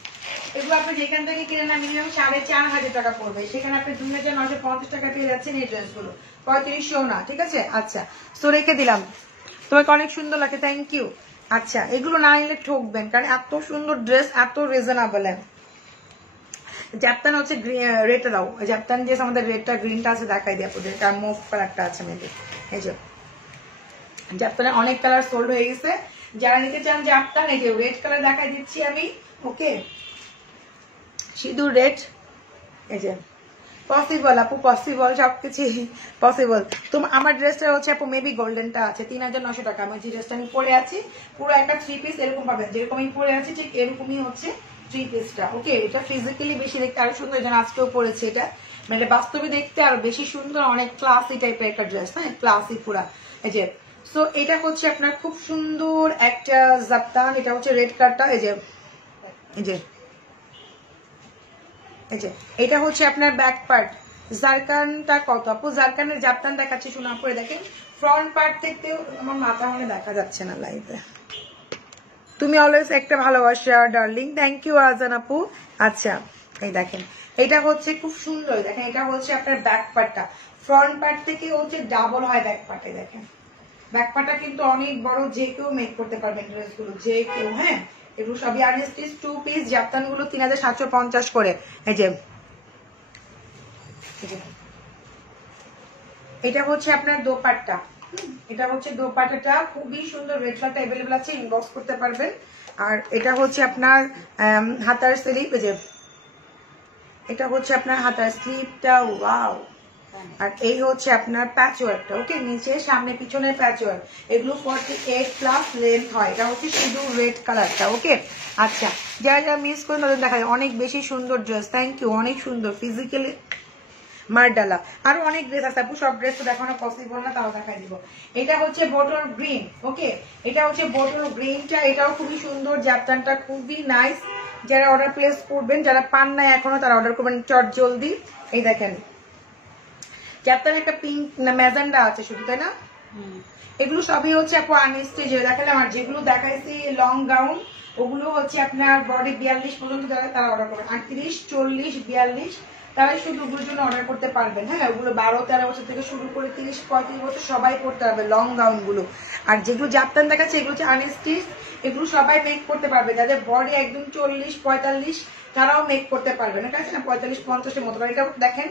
এগুলো আপনি যেখান থেকে কিনে না মিনিমাম 4500 টাকা পড়বে, সেখানে আপনি 2950 টাকা পেয়ে যাচ্ছেন এই ড্রেসগুলো, 3500 না, ঠিক আছে? আচ্ছা, তো রেখে দিলাম, তোমাকে অনেক সুন্দর লাগে, থ্যাংক ইউ। আচ্ছা, এগুলো না নিলে ঠকবেন, কারণ এত সুন্দর ড্রেস, এত রিজনেবল। জাপতান হচ্ছে রেডটা দাও, জাপতান যে আমাদের রেডটা গ্রিনটা আছে দেখাই দিয়ে আপনাদের, কার মুভ কালারটা আছে মেবি। এই যে জাপতানে অনেক কালার সোল্ড হয়ে গেছে, যারা নিতে চান জাপতান, এই যে রেড কালার দেখাই দিচ্ছি আমি, ওকে, সিঁদুর রেড। এই যে পসিবল আপু, পসিবল, সবকিছু পসিবল। তো আমার ড্রেসটা হচ্ছে আপু মেবি গোল্ডেনটা আছে 3900 টাকা। আমি যে ড্রেসটা আমি পরে আছি পুরো একটা 3 পিস এরকম পাবেন, যেরকম আমি পরে আছি ঠিক এরকমই হচ্ছে 3 পিসটা, ওকে। এটা ফিজিক্যালি বেশি দেখতে আরো সুন্দর, যেন আজকেও পরেছে এটা, মানে বাস্তবে দেখতে আরো বেশি সুন্দর, অনেক ক্লাসি টাইপের একটা ড্রেস, হ্যাঁ ক্লাসি পুরা। এই যে সো এটা হচ্ছে আপনার খুব সুন্দর একটা জাপতান, এটা হচ্ছে রেড কালারটা। এই যে এই যে এটা হচ্ছে আপনার ব্যাক পার্ট। জারকানটা কত আপু? জারকানের জাপতান দেখাচ্ছি, শোনা পরে দেখেন ফ্রন্ট পার্ট থেকে আমার মাথা মানে দেখা যাচ্ছে না লাইভে। তুমি অলওয়েজ একটা ভালোবাসা ডার্লিং, থ্যাংক ইউ আজান আপু। আচ্ছা এই দেখেন এটা হচ্ছে খুব সুন্দর, দেখেন এটা হচ্ছে আপনার ব্যাক পার্টটা, ফ্রন্ট পার্ট থেকে হচ্ছে ডাবল হয় ব্যাক পার্টে। দেখেন ব্যাক পার্টটা কিন্তু অনেক বড়, যে কেউ মেক করতে পারবেন ড্রেসগুলো, যে কেউ। হ্যাঁ এগুলো সবই আনস্টিচ 2 পিস, জাপতানগুলো 3750 করে। এই যে এটা হচ্ছে আপনার দোপাট্টা, এটা হচ্ছে দোপাট্টাটা খুবই সুন্দর, রেড কালারটা অ্যাভেলেবল আছে, ইনবক্স করতে পারবেন। আর এটা হচ্ছে আপনার হাতার স্লিপ, এই যে এটা হচ্ছে আপনার হাতার স্লিপটা, ওয়াও। আর এই হচ্ছে আপনার প্যাচওয়ার্কটা, ওকে, নিচে সামনে পিছনে প্যাচওয়ার্ক, এগুলো 48 প্লাস লেন্থ হয়। এটা হচ্ছে শুধু রেড কালারটা, ওকে। আচ্ছা যারা যারা মিস করেন তাদের দেখা যায়, অনেক বেশি সুন্দর ড্রেস, থ্যাংক ইউ, অনেক সুন্দর ফিজিক্যালি মারডালা। আরো অনেক ড্রেস আছে আপু, সব ড্রেস তো দেখানো পসিবল না, তাও দেখাই দিব। এটা হচ্ছে বটল গ্রিন, ওকে, এটা হচ্ছে বটল গ্রিনটা, এটাও খুবই সুন্দর, জাপটানটা খুবই নাইস। যারা অর্ডার প্লেস করবেন, যারা পান নাই এখনো তারা অর্ডার করবেন চট জলদি। এই দেখেন জাপটান একটা পিঙ্ক ম্যাজেন্ডা আছে শুধু, তাই না? এগুলো সবই হচ্ছে আপু আনস্টিচ, দেখালাম। আর যেগুলো দেখাইছি লং গাউন, ওগুলো হচ্ছে আপনার বডি 42 পর্যন্ত যারা তারা অর্ডার করবেন, 38, 40, 42 তারাই শুধু ওগুলোর জন্য অর্ডার করতে পারবেন। হ্যাঁ ওগুলো 12-13 বছর থেকে শুরু করে 30-35 বছর সবাই পড়তে পারবে লং গাউন গুলো। আর যেগুলো জাপটান দেখাচ্ছে এগুলো হচ্ছে আনস্টিচ, এগুলো সবাই মেক করতে পারবে, যাদের বডি একদম 40-45 তারাও মেক করতে পারবে না, ঠিক আছে না, 45-50 মতো। এটা দেখেন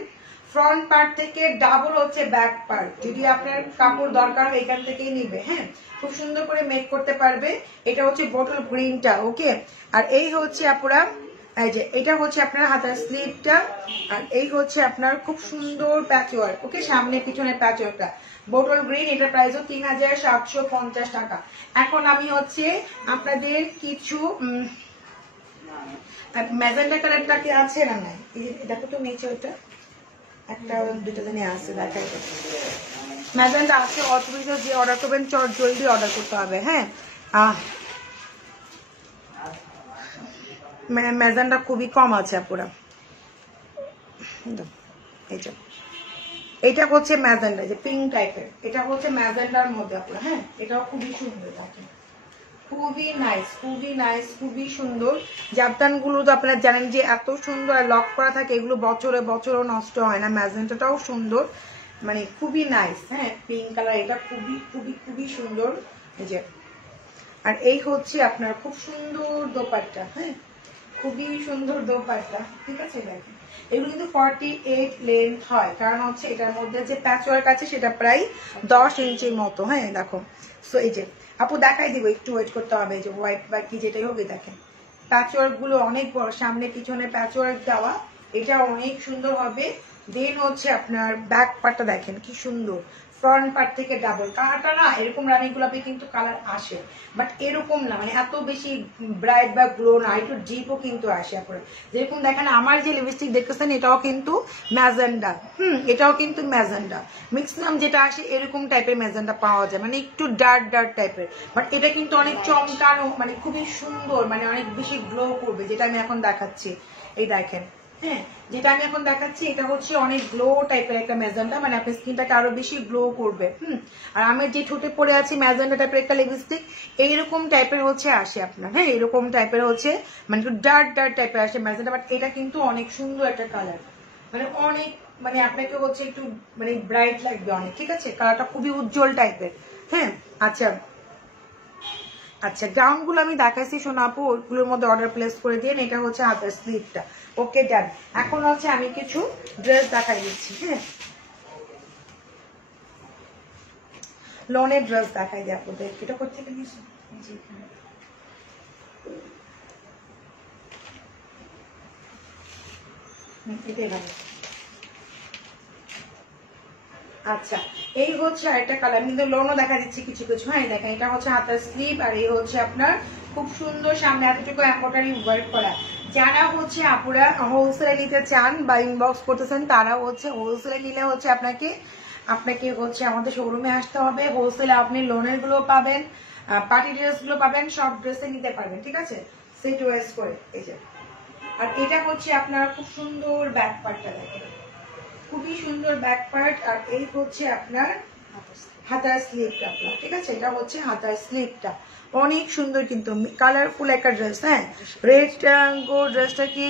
ফ্রন্ট পার্ট থেকে ডাবল হচ্ছে ব্যাক পার্ট, যদি আপনার কাপড় দরকার হয় এখান থেকেই নিবে। হ্যাঁ খুব সুন্দর করে মেক করতে পারবে। এটা হচ্ছে বটল গ্রিনটা, ওকে। আর এই হচ্ছে আপুরা, এই যে এটা হচ্ছে আপনার হাতার স্লিভটা, আর এই হচ্ছে আপনার খুব সুন্দর প্যাচওয়ার্ক, ওকে, সামনে পিছনে প্যাচওয়ার্কটা বটল গ্রিন, এটার প্রাইসও 3750 টাকা। এখন আমি হচ্ছে আপনাদের কিছু ম্যাজেন্ডা কালারটা কি আছে না নাই, দেখো তো নিচে ওটা একটা দুটো দিনে আছে, দেখাই ম্যাজেন্ডা আছে, অথচ যে অর্ডার করবেন চট জলদি অর্ডার করতে হবে। হ্যাঁ ম্যাজেন্ডা খুবই কম আছে আপুরা। এটা হচ্ছে ম্যাজেন্ডা, যে পিঙ্ক টাইপের, এটা হচ্ছে ম্যাজেন্ডার মধ্যে আপুরা। হ্যাঁ এটাও খুবই সুন্দর, দেখেন খুবই নাইস, খুবই নাইস, খুবই সুন্দর। জাপটান গুলো তো আপনারা জানেন যে এত সুন্দর লক করা থাকে, এগুলো বছরে বছরও নষ্ট হয় না। ম্যাজেন্টাটাও সুন্দর, মানে খুবই নাইস। হ্যাঁ পিঙ্ক কালার, এটা খুবই খুবই খুবই সুন্দর। এই যে আর এই হচ্ছে আপনার খুব সুন্দর দোপাট্টা, হ্যাঁ খুবই সুন্দর দোপাট্টা, ঠিক আছে। দেখেন এগুলো কিন্তু 48 লেন্থ হয়, কারণ হচ্ছে এটার মধ্যে যে প্যাচওয়ার্ক আছে সেটা প্রায় 10 ইঞ্চির মতো। হ্যাঁ দেখো, সো এই যে আপু দেখাই দিব, একটু ওয়েট করতে হবে। এই যে হোয়াইট বা কি যেটাই হবে, দেখেন প্যাচওয়ার্ক গুলো অনেক বড়, সামনে পিছনে প্যাচওয়ার্ক দেওয়া, এটা অনেক সুন্দর হবে। দেন হচ্ছে আপনার ব্যাক পার্টটা দেখেন কি সুন্দর, ফ্রন্ট পার্ট থেকে ডাবল। কালারটা না এরকম রানী গোলাপি কিন্তু কালার আসে, বাট এরকম না, মানে এত বেশি ব্রাইট বা গ্লো না, একটু ডিপও কিন্তু আসে আপনার। যেরকম দেখেন আমার যে লিপস্টিক দেখতেছেন এটাও কিন্তু ম্যাজেন্ডা, এটাও কিন্তু ম্যাজেন্ডা, ম্যাক্সিমাম যেটা আসে এরকম টাইপের ম্যাজেন্ডা পাওয়া যায়, মানে একটু ডার্ক ডার্ক টাইপের, বাট এটা কিন্তু অনেক চমকানো, মানে খুবই সুন্দর, মানে অনেক বেশি গ্লো করবে, যেটা আমি এখন দেখাচ্ছি। এই দেখেন, হ্যাঁ যেটা আমি এখন দেখাচ্ছি এটা হচ্ছে অনেক গ্লো টাইপের একটা ম্যাজেন্ডা, মানে আপনার স্কিনটাকে আরো বেশি গ্লো করবে। আর আমি যে ঠোঁটে পরে আছি ম্যাজেন্ডা টাইপের একটা লিপস্টিক, এইরকম টাইপের হচ্ছে আসে আপনার। হ্যাঁ এরকম টাইপের হচ্ছে, মানে একটু ডার্ক ডার্ক টাইপের আসে ম্যাজেন্ডা, বাট এটা কিন্তু অনেক সুন্দর একটা কালার, মানে অনেক, মানে আপনাকে হচ্ছে একটু মানে ব্রাইট লাগবে অনেক, ঠিক আছে, কালারটা খুবই উজ্জ্বল টাইপের। হ্যাঁ আচ্ছা আচ্ছা গাউন গুলো আমি দেখাইছি শোনা আপু, ওইগুলোর মধ্যে অর্ডার প্লেস করে দিন। এটা হচ্ছে হাতের স্লিভটা, ওকে ডান। এখন হচ্ছে আমি কিছু ড্রেস দেখাই দিচ্ছি। হ্যাঁ লনের ড্রেস দেখাই দিই আপনাদের, এটা করতে গেছি এটাই ভালো। আচ্ছা এই হচ্ছে আরেকটা কালার, কিন্তু লোনও দেখা দিচ্ছে কিছু কিছু। হ্যাঁ দেখেন এটা হচ্ছে হাতার স্লিভ, আর এই হচ্ছে আপনার খুব সুন্দর সামনে এতটুকু এম্ব্রয়ডারি ওয়ার্ক করা। যারা হচ্ছে আপুরা হোলসেলে নিতে চান বা ইনবক্স করতেছেন, তারা হচ্ছে হোলসেলে নিলে হচ্ছে আপনাকে হচ্ছে আমাদের শোরুমে আসতে হবে। হোলসেলে আপনি লোনের গুলো পাবেন, পার্টি ড্রেস গুলো পাবেন, সব ড্রেসে নিতে পারবেন, ঠিক আছে, সেট ওয়াইজ করে। এই যে আর এটা হচ্ছে আপনার খুব সুন্দর ব্যাক পার্টটা দেখেন, খুবই সুন্দর ব্যাক পার্ট। আর এই হচ্ছে আপনার হাতার স্লিভটা, ঠিক আছে? এটা হচ্ছে হাতার স্লিভটা, অনেক সুন্দর কিন্তু কালারফুল একটা ড্রেস। হ্যাঁ, রেড গো ড্রেসটা কি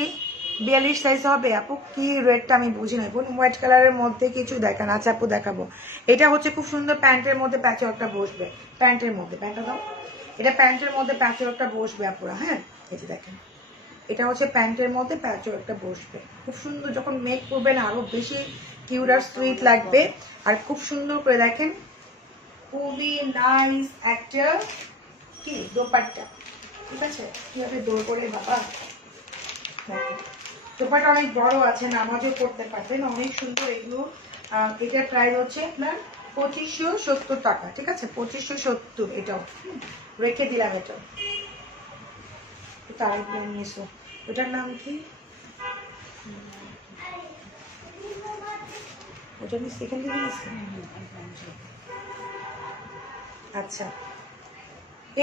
42 সাইজ হবে আপু? কি রেডটা আমি বুঝি না, হোয়াইট কালারের মধ্যে কিছু দেখান। আচ্ছা আপু দেখাবো। এটা হচ্ছে খুব সুন্দর প্যান্টের মধ্যে প্যাচও একটা বসবে, প্যান্টের মধ্যে, প্যান্টটা দাও, এটা প্যান্টের মধ্যে প্যাচও একটা বসবে আপুরা। হ্যাঁ, এই যে দেখেন, এটা হচ্ছে প্যান্টের মধ্যে প্যাচও একটা বসবে, খুব সুন্দর। যখন মেক করবেন আরো বেশি কিউট আর সুইট লাগবে। আর খুব সুন্দর করে দেখেন, খুবই নাইস একটা কি দোপাট্টা, ঠিক আছে? কিভাবে দৌড় করলে বাবা, দেখেন দোপাট্টা অনেক বড় আছে, নামাজও করতে পারবেন, অনেক সুন্দর এগুলো। এটার প্রাইস হচ্ছে আপনার 2570 টাকা, ঠিক আছে? 2570, এটাও রেখে দিলাম। এটা তার নিয়েছো, ওটার নাম কি? ওটা আমি সেকেন্ড দিকে নিয়েছি। আচ্ছা,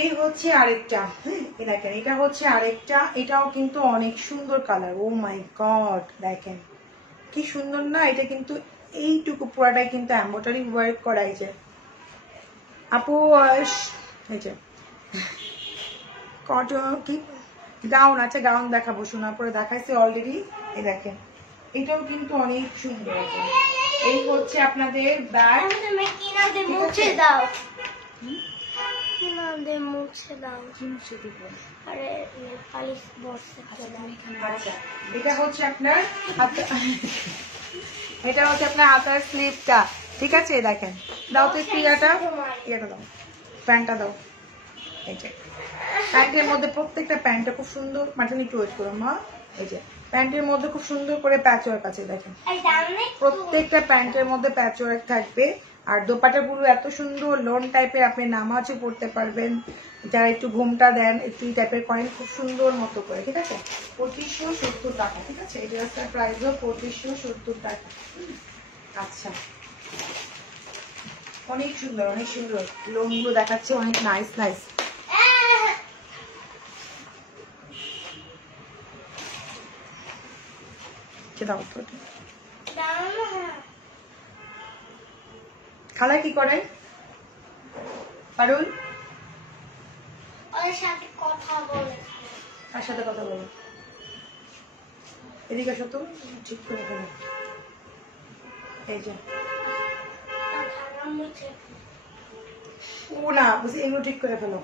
এই হচ্ছে আরেকটা। হ্যাঁ, দেখেন এটা হচ্ছে আরেকটা, এটাও কিন্তু অনেক সুন্দর কালার। ও মাই গড, দেখেন কি সুন্দর না? এটা কিন্তু এইটুকু পুরাটাই কিন্তু এমব্রয়ডারি ওয়ার্ক করা। এই যে আপু, এই যে কটন কি গাউন, আচ্ছা গাউন দেখাবো, শোনা পরে দেখাইছি অলরেডি। এই দেখেন এটাও কিন্তু অনেক সুন্দর। এই হচ্ছে আপনাদের ব্যাগ। মুছে দাও, মুছে দাও, আরে পালিশ বসে। আচ্ছা, এটা হচ্ছে আপনার এটা হচ্ছে আপনার হাতার স্লিভটা, ঠিক আছে? দেখেন, দাও তো একটু ইয়াটা দাও, প্যান্টটা দাও। এই যে প্যান্টের মধ্যে প্রত্যেকটা প্যান্টটা খুব সুন্দর, মাঝখানে একটু ওয়েট করো মা। এই যে প্যান্টের মধ্যে খুব সুন্দর করে প্যাচ ওয়ার্ক আছে, দেখেন প্রত্যেকটা প্যান্টের মধ্যে প্যাচ ওয়ার্ক থাকবে। আর দোপাট্টাগুলো এত সুন্দর লোন টাইপের, আপনি নামাজও পড়তে পারবেন, যারা একটু ঘুমটা দেন একটু এই টাইপের করেন, খুব সুন্দর মতো করে, ঠিক আছে? 2570 টাকা, ঠিক আছে? এই ড্রেসটার প্রাইসও 2570 টাকা। আচ্ছা, অনেক সুন্দর, অনেক সুন্দর লোনগুলো দেখাচ্ছে, অনেক নাইস নাইস। খালা কি করে? পারুল ওর সাথে কথা বলে। তার সাথে কথা বলো, এদিকে আসো তো, ঠিক করে ফেলো। এই যে ও না বুঝি, এগুলো ঠিক করে ফেলো।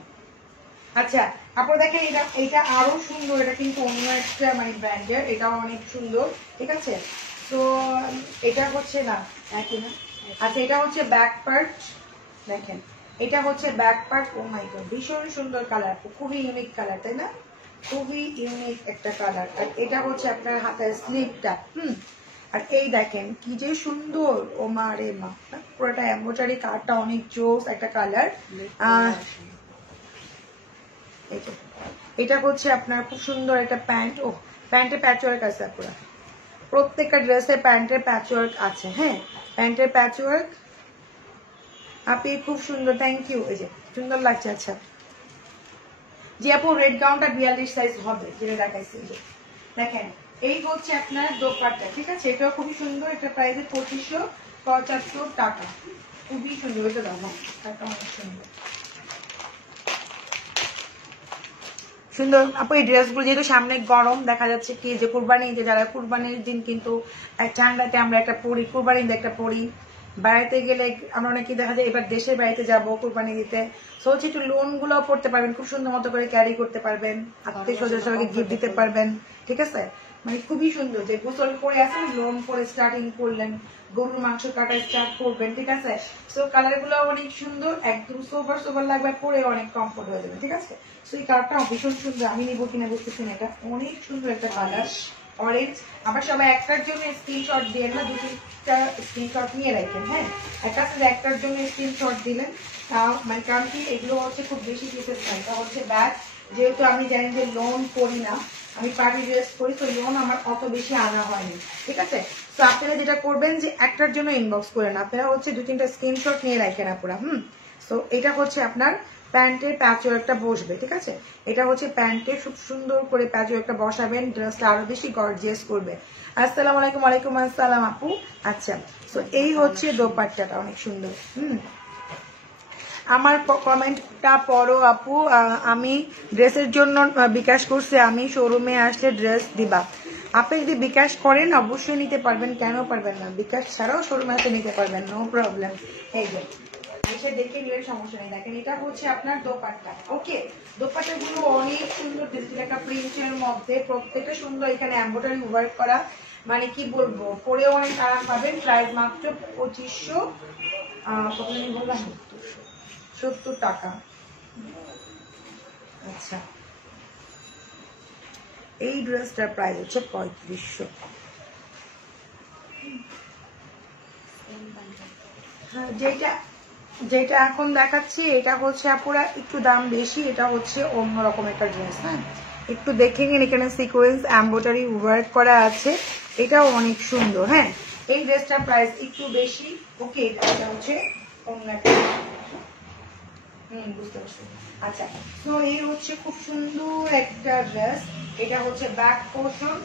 আচ্ছা আপনারা দেখেন, এটা আরো সুন্দর, এটা কিন্তু অন্য একটা মানে ব্র্যান্ডের, এটাও অনেক সুন্দর, ঠিক আছে? তো এটা হচ্ছে না একই না। আচ্ছা, এটা হচ্ছে ব্যাক পার্ট, দেখেন এটা হচ্ছে ব্যাক পার্ট। ও মাই গড, ভীষণ সুন্দর কালার, খুবই ইউনিক কালার, তাই না? খুবই ইউনিক একটা কালার। আর এটা হচ্ছে আপনার হাতের স্লিভটা। আর এই দেখেন কি যে সুন্দর, ও মা রে মা, পুরোটা এমব্রয়ডারি, কালারটা অনেক জোস একটা কালার। এটা হচ্ছে আপনার খুব সুন্দর একটা প্যান্ট। ও প্যান্টে প্যাচওয়ার্ক আছে, পুরো প্রত্যেকটা ড্রেসে প্যান্টের প্যাচওয়ার্ক আছে। হ্যাঁ, প্যান্টের প্যাচওয়ার্ক আপনি খুব সুন্দর, থ্যাংক ইউ। এই যে সুন্দর লাগছে। আচ্ছা জি আপু, রেড গাউনটা 42 সাইজ হবে, যেটা দেখাইছি। দেখেন এই হচ্ছে আপনার দোপাট্টা, ঠিক আছে? এটাও খুবই সুন্দর, এটা প্রাইসে 2575 টাকা, খুবই সুন্দর। এটা দাও, এটা অনেক সুন্দর সুন্দর আপু। এই ড্রেসগুলো যেহেতু সামনে গরম, দেখা যাচ্ছে কি যে কুরবানি, যে যারা কুরবানির দিন কিন্তু ঠান্ডাতে আমরা একটা পরি, কুরবানির একটা পরি, বেড়াতে গেলে আমরা অনেকে দেখা যায় এবার দেশের বাড়িতে যাবো কুরবানি দিতে, সো হচ্ছে একটু লোন গুলো পড়তে পারবেন, খুব সুন্দর মতো করে ক্যারি করতে পারবেন, আত্মীয় স্বজন সবাইকে গিফট দিতে পারবেন, ঠিক আছে? মানে খুবই সুন্দর, যে গোসল করে আসেন, লোন করে স্টার্টিং করলেন, গরুর মাংস কাটা স্টার্ট করবেন, ঠিক আছে? সো কালার গুলো অনেক সুন্দর, একদম সোবার সোবার লাগবে, পরে অনেক কমফোর্ট হয়ে যাবে, ঠিক আছে? সো এই কালারটা ভীষণ সুন্দর, আমি নিবো কিনা বুঝতেছি না, এটা অনেক সুন্দর একটা কালার, অরেঞ্জ। আবার সবাই একটার জন্য স্ক্রিনশট দিয়ে না, 2-3টা স্ক্রিনশট নিয়ে রাখেন। হ্যাঁ, একটার জন্য স্ক্রিনশট দিলেন, মানে কারণ কি এগুলো হচ্ছে খুব বেশি পিসেস না, এটা হচ্ছে ব্যাগ, যেহেতু আমি জানি যে লোন করি না, আমি পার্টি ড্রেস করি, তো লোন আমার অত বেশি আনা হয়নি, ঠিক আছে? তো আপনারা যেটা করবেন যে একটার জন্য ইনবক্স করেন, আপনারা হচ্ছে 2-3টা স্ক্রিনশট নিয়ে রাখেন আপনারা। তো এটা হচ্ছে আপনার প্যান্টের প্যাচওয়ার্কটা বসবে, ঠিক আছে? এটা হচ্ছে প্যান্টে খুব সুন্দর করে প্যাচওয়ার্কটা বসাবেন, ড্রেসটা আরো বেশি গর্জিয়াস করবে। আসসালামু আলাইকুম। ওয়ালাইকুম আসসালাম আপু। আচ্ছা, তো এই হচ্ছে দোপাট্টাটা, অনেক সুন্দর। আমার কমেন্টটা পড়ো আপু। আমি ড্রেসের জন্য বিকাশ করছি, আমি শোরুমে আসলে ড্রেস দিবা। আপনি যদি বিকাশ করেন অবশ্যই নিতে পারবেন, কেন পারবেন না? বিকাশ ছাড়াও শোরুমে আসতে নিতে পারবেন, নো প্রবলেম। এই যে এসে দেখে নিলে সমস্যা নেই। দেখেন এটা হচ্ছে আপনার দোপাট্টা। ওকে, দোপাট্টা গুলো অনেক সুন্দর ডিজিটাল একটা প্রিন্টের মধ্যে, প্রত্যেকটা সুন্দর। এখানে এমব্রয়ডারি ওয়ার্ক করা, মানে কি বলবো, পরেও অনেক আরাম পাবেন। প্রাইস মাত্র 2500 কত জানি বললাম, 70 টাকা। আচ্ছা, এই ড্রেসটার প্রাইস হচ্ছে 3500। হ্যাঁ, যেটা এখন দেখাচ্ছি এটা হচ্ছে আপুরা একটু দাম বেশি, এটা হচ্ছে অন্যরকম একটা ড্রেস। হ্যাঁ, একটু দেখে নিন, এখানে সিকোয়েন্স এমব্রয়ডারি ওয়ার্ক করা আছে, এটাও অনেক সুন্দর। হ্যাঁ, এই ড্রেসটার প্রাইস একটু বেশি। ওকে, এটা হচ্ছে অন্য একটা, বুঝতে পারছি। আচ্ছা, তো এই হচ্ছে খুব সুন্দর একটা ড্রেস। এটা হচ্ছে ব্যাক পোর্শন,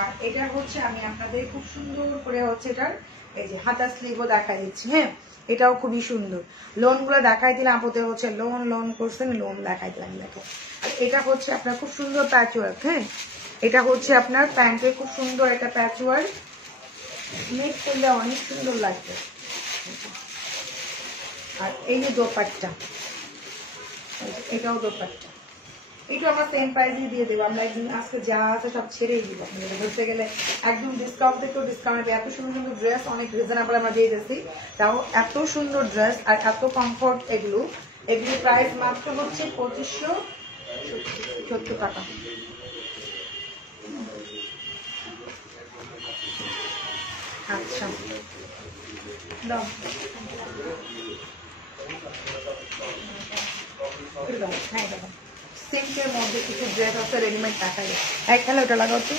আর এটা হচ্ছে আমি আপনাদের খুব সুন্দর করে হচ্ছে এটার এই যে হাতা স্লিভও দেখা দিচ্ছি। হ্যাঁ, এটাও খুবই সুন্দর। লোন গুলো দেখাই দিলাম, আপনাদের হচ্ছে লোন করছেন, লোন দেখাই দিলাম। দেখো, আর এটা হচ্ছে আপনার খুব সুন্দর প্যাচ ওয়ার্ক। হ্যাঁ, এটা হচ্ছে আপনার প্যান্টে খুব সুন্দর একটা প্যাচ ওয়ার্ক, নেক করলে অনেক সুন্দর লাগবে। আর এই যে দোপাট্টা, এটাও দোপাট্টা, এটা আমরা সেম প্রাইসে দিয়ে দেবো। আমরা একদিন আজকে যা আছে সব ছেড়েই দিব। ধরতে গেলে একদম ডিসকাউন্ট থেকেও ডিসকাউন্ট, এত সুন্দর সুন্দর ড্রেস অনেক রিজনেবল আমরা দিয়ে দিচ্ছি। তাও এত সুন্দর ড্রেস আর এত কমফোর্ট, এগুলো প্রাইস মাত্র হচ্ছে 2570 টাকা। আচ্ছা, দাও হ্যাঁ, দাদা সিল্কের মধ্যে কিছু ড্রেস আছে রেডিমেড দেখা যায়। এক খেলে ওটা লাগাও তো।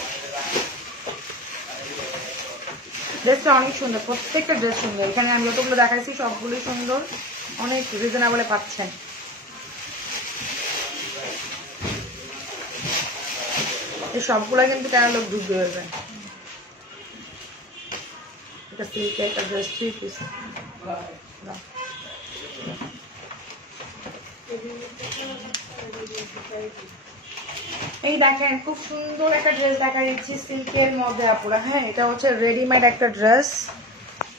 ড্রেসটা অনেক সুন্দর, প্রত্যেকটা ড্রেস সুন্দর। এখানে আমি যতগুলো দেখাইছি সবগুলোই সুন্দর, অনেক রিজনেবলে পাচ্ছেন। এই সবগুলা কিন্তু ক্যাটালগ ঢুকবে হয়ে। এটা সিল্কের একটা ড্রেস, 3 পিস। এই দেখেন খুব সুন্দর একটা ড্রেস দেখা দিচ্ছি সিল্কের মধ্যে আপুরা। হ্যাঁ, এটা হচ্ছে রেডিমেড একটা ড্রেস,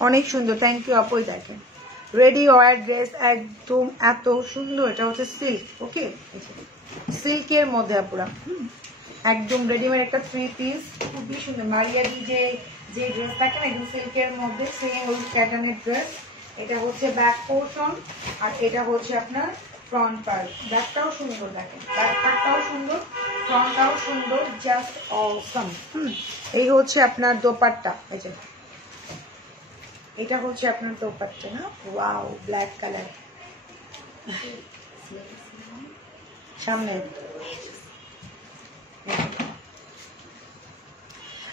অনেক সুন্দর। থ্যাংক ইউ আপু। দেখেন রেডি ওয়ার ড্রেস, একদম এত সুন্দর। এটা হচ্ছে সিল্ক। ওকে, সিল্কের মধ্যে আপুরা একদম রেডিমেড একটা 3 পিস, খুবই সুন্দর। মারিয়া দি যে ড্রেস থাকে না, একদম সিল্কের মধ্যে সেম ওই প্যাটার্নের ড্রেস। এটা হচ্ছে ব্যাক পোর্শন, আর এটা হচ্ছে আপনার ফ্রন্ট পার্ট। ব্যাকটাও সুন্দর, দেখেন ব্যাক পার্টটাও সুন্দর, ফ্রন্টটাও সুন্দর, জাস্ট অসম। এই হচ্ছে আপনার দোপাট্টা। এই যে এটা হচ্ছে আপনার দোপাট্টা না, ওয়াও, ব্ল্যাক কালার সামনে।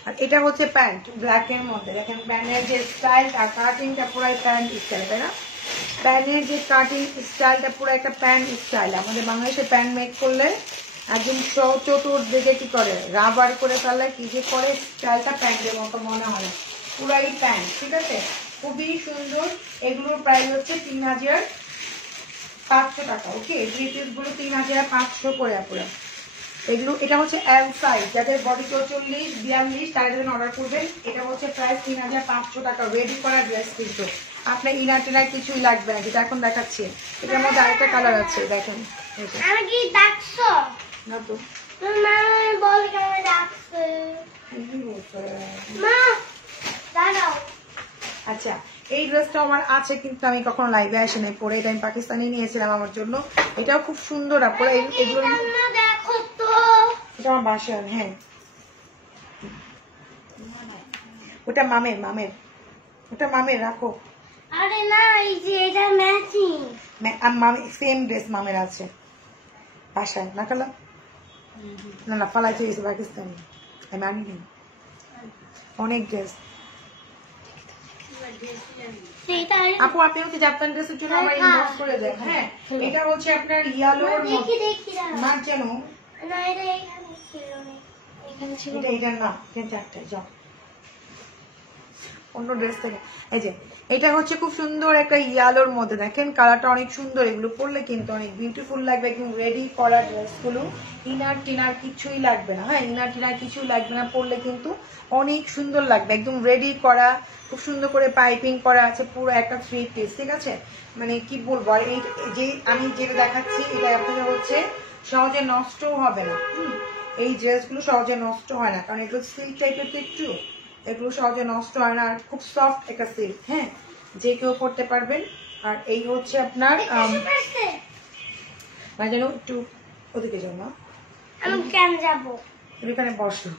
আর এটা হচ্ছে প্যান্ট ব্ল্যাক এর মধ্যে। দেখেন প্যান্টের যে স্টাইলটা, কাটিংটা পুরাই প্যান্ট স্টাইল, তাই না? প্যান্টের যে কাটিং স্টাইলটা পুরো একটা প্যান্ট স্টাইল। আমাদের বাংলাদেশে প্যান্ট মেক করলে একদম চতুর্দিকে কি করে রাবার করে ফেললে কি যে করে, স্টাইলটা প্যান্টের মতো মনে হয়, পুরাই প্যান্ট। ঠিক আছে, খুবই সুন্দর। এগুলোর প্রাইস হচ্ছে 3500 টাকা। ওকে, থ্রি পিস গুলো 3500 করে পুরো এগুলো। এটা হচ্ছে এল সাইজ, যাদের বডি 44, 42 তারা যখন অর্ডার করবেন, এটা হচ্ছে প্রাইস 3500 টাকা। রেডি করা ড্রেস কিন্তু আপনার ইনার টিনার কিছুই লাগবে না, যেটা এখন দেখাচ্ছি। এটার মধ্যে আরেকটা কালার আছে, দেখেন। না তো, আচ্ছা, এই ড্রেসটা আমার আছে কিন্তু আমি কখনো লাইভে আসি নাই, পরে এটা আমি পাকিস্তানি নিয়েছিলাম আমার জন্য। এটাও খুব সুন্দর আপনারা এগুলো। এটা আমার বাসার। হ্যাঁ, ওটা মামের, ওটা মামের রাখো। আরে না, এই যে এটা ম্যাচিং। সেম ড্রেস মামের আছে বাসায়, না কালা না ফালাইতে গেছে পাকিস্তানি, আমি আনিনি অনেক ড্রেস। আপু আপনি হচ্ছে জাপান ড্রেসের জন্য আমার ইনবক্স করে দেন। হ্যাঁ, এটা হচ্ছে আপনার ইয়েলোর মধ্যে না যেন না, এটা এখানে ছিল, এখানে ছিল। এটা না, চারটা যাও। অন্য ড্রেস থেকে। এই যে এটা হচ্ছে খুব সুন্দর একটা ইয়ালোর মধ্যে, দেখেন কালারটা অনেক সুন্দর। এগুলো পরলে কিন্তু অনেক বিউটিফুল লাগবে, একদম রেডি করা ড্রেসগুলো। ইনার টিনার কিছুই লাগবে না, হ্যাঁ ইনার টিনার কিছুই লাগবে না, পরলে কিন্তু অনেক সুন্দর লাগবে, একদম রেডি করা, খুব সুন্দর করে পাইপিং করা আছে, পুরো একটা 3 পিস, ঠিক আছে। মানে কি বলবো, আর এই যে আমি যেটা দেখাচ্ছি এটা আপনাদের হচ্ছে সহজে নষ্টও হবে না। এই ড্রেসগুলো সহজে নষ্ট হয় না, কারণ এগুলো সিল্ক টাইপের তো একটু, এগুলো সহজে নষ্ট হয় না, আর খুব সফট একটা সিল্ক, হ্যাঁ যে কেউ পরতে পারবেন। আর এই হচ্ছে আপনার মানে যেন একটু ওদিকে যাও না, আমি কেন যাবো, এখানে বসো।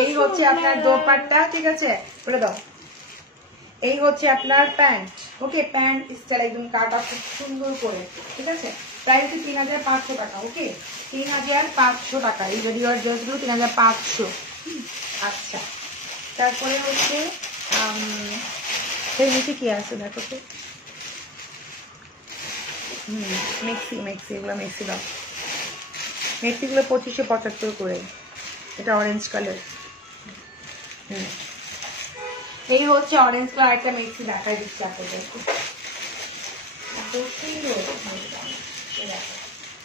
এই হচ্ছে আপনার দোপাট্টা, ঠিক আছে বলে দাও। এই হচ্ছে আপনার প্যান্ট, ওকে প্যান্ট স্টাইল একদম কাটা খুব সুন্দর করে, ঠিক আছে। প্রাইস 3500 টাকা, ওকে 3500 টাকা। এই রেডিওয়ার ড্রেসগুলো 3500। আচ্ছা, তারপরে হচ্ছে এর নিচে কি আছে দেখো তো। মেক্সি, মেক্সি এগুলো মেক্সি দাও, মেক্সিগুলো 2575 করে। এটা অরেঞ্জ কালার। এই হচ্ছে অরেঞ্জ কালার একটা মেক্সি দেখাই দিচ্ছি আপনাদের।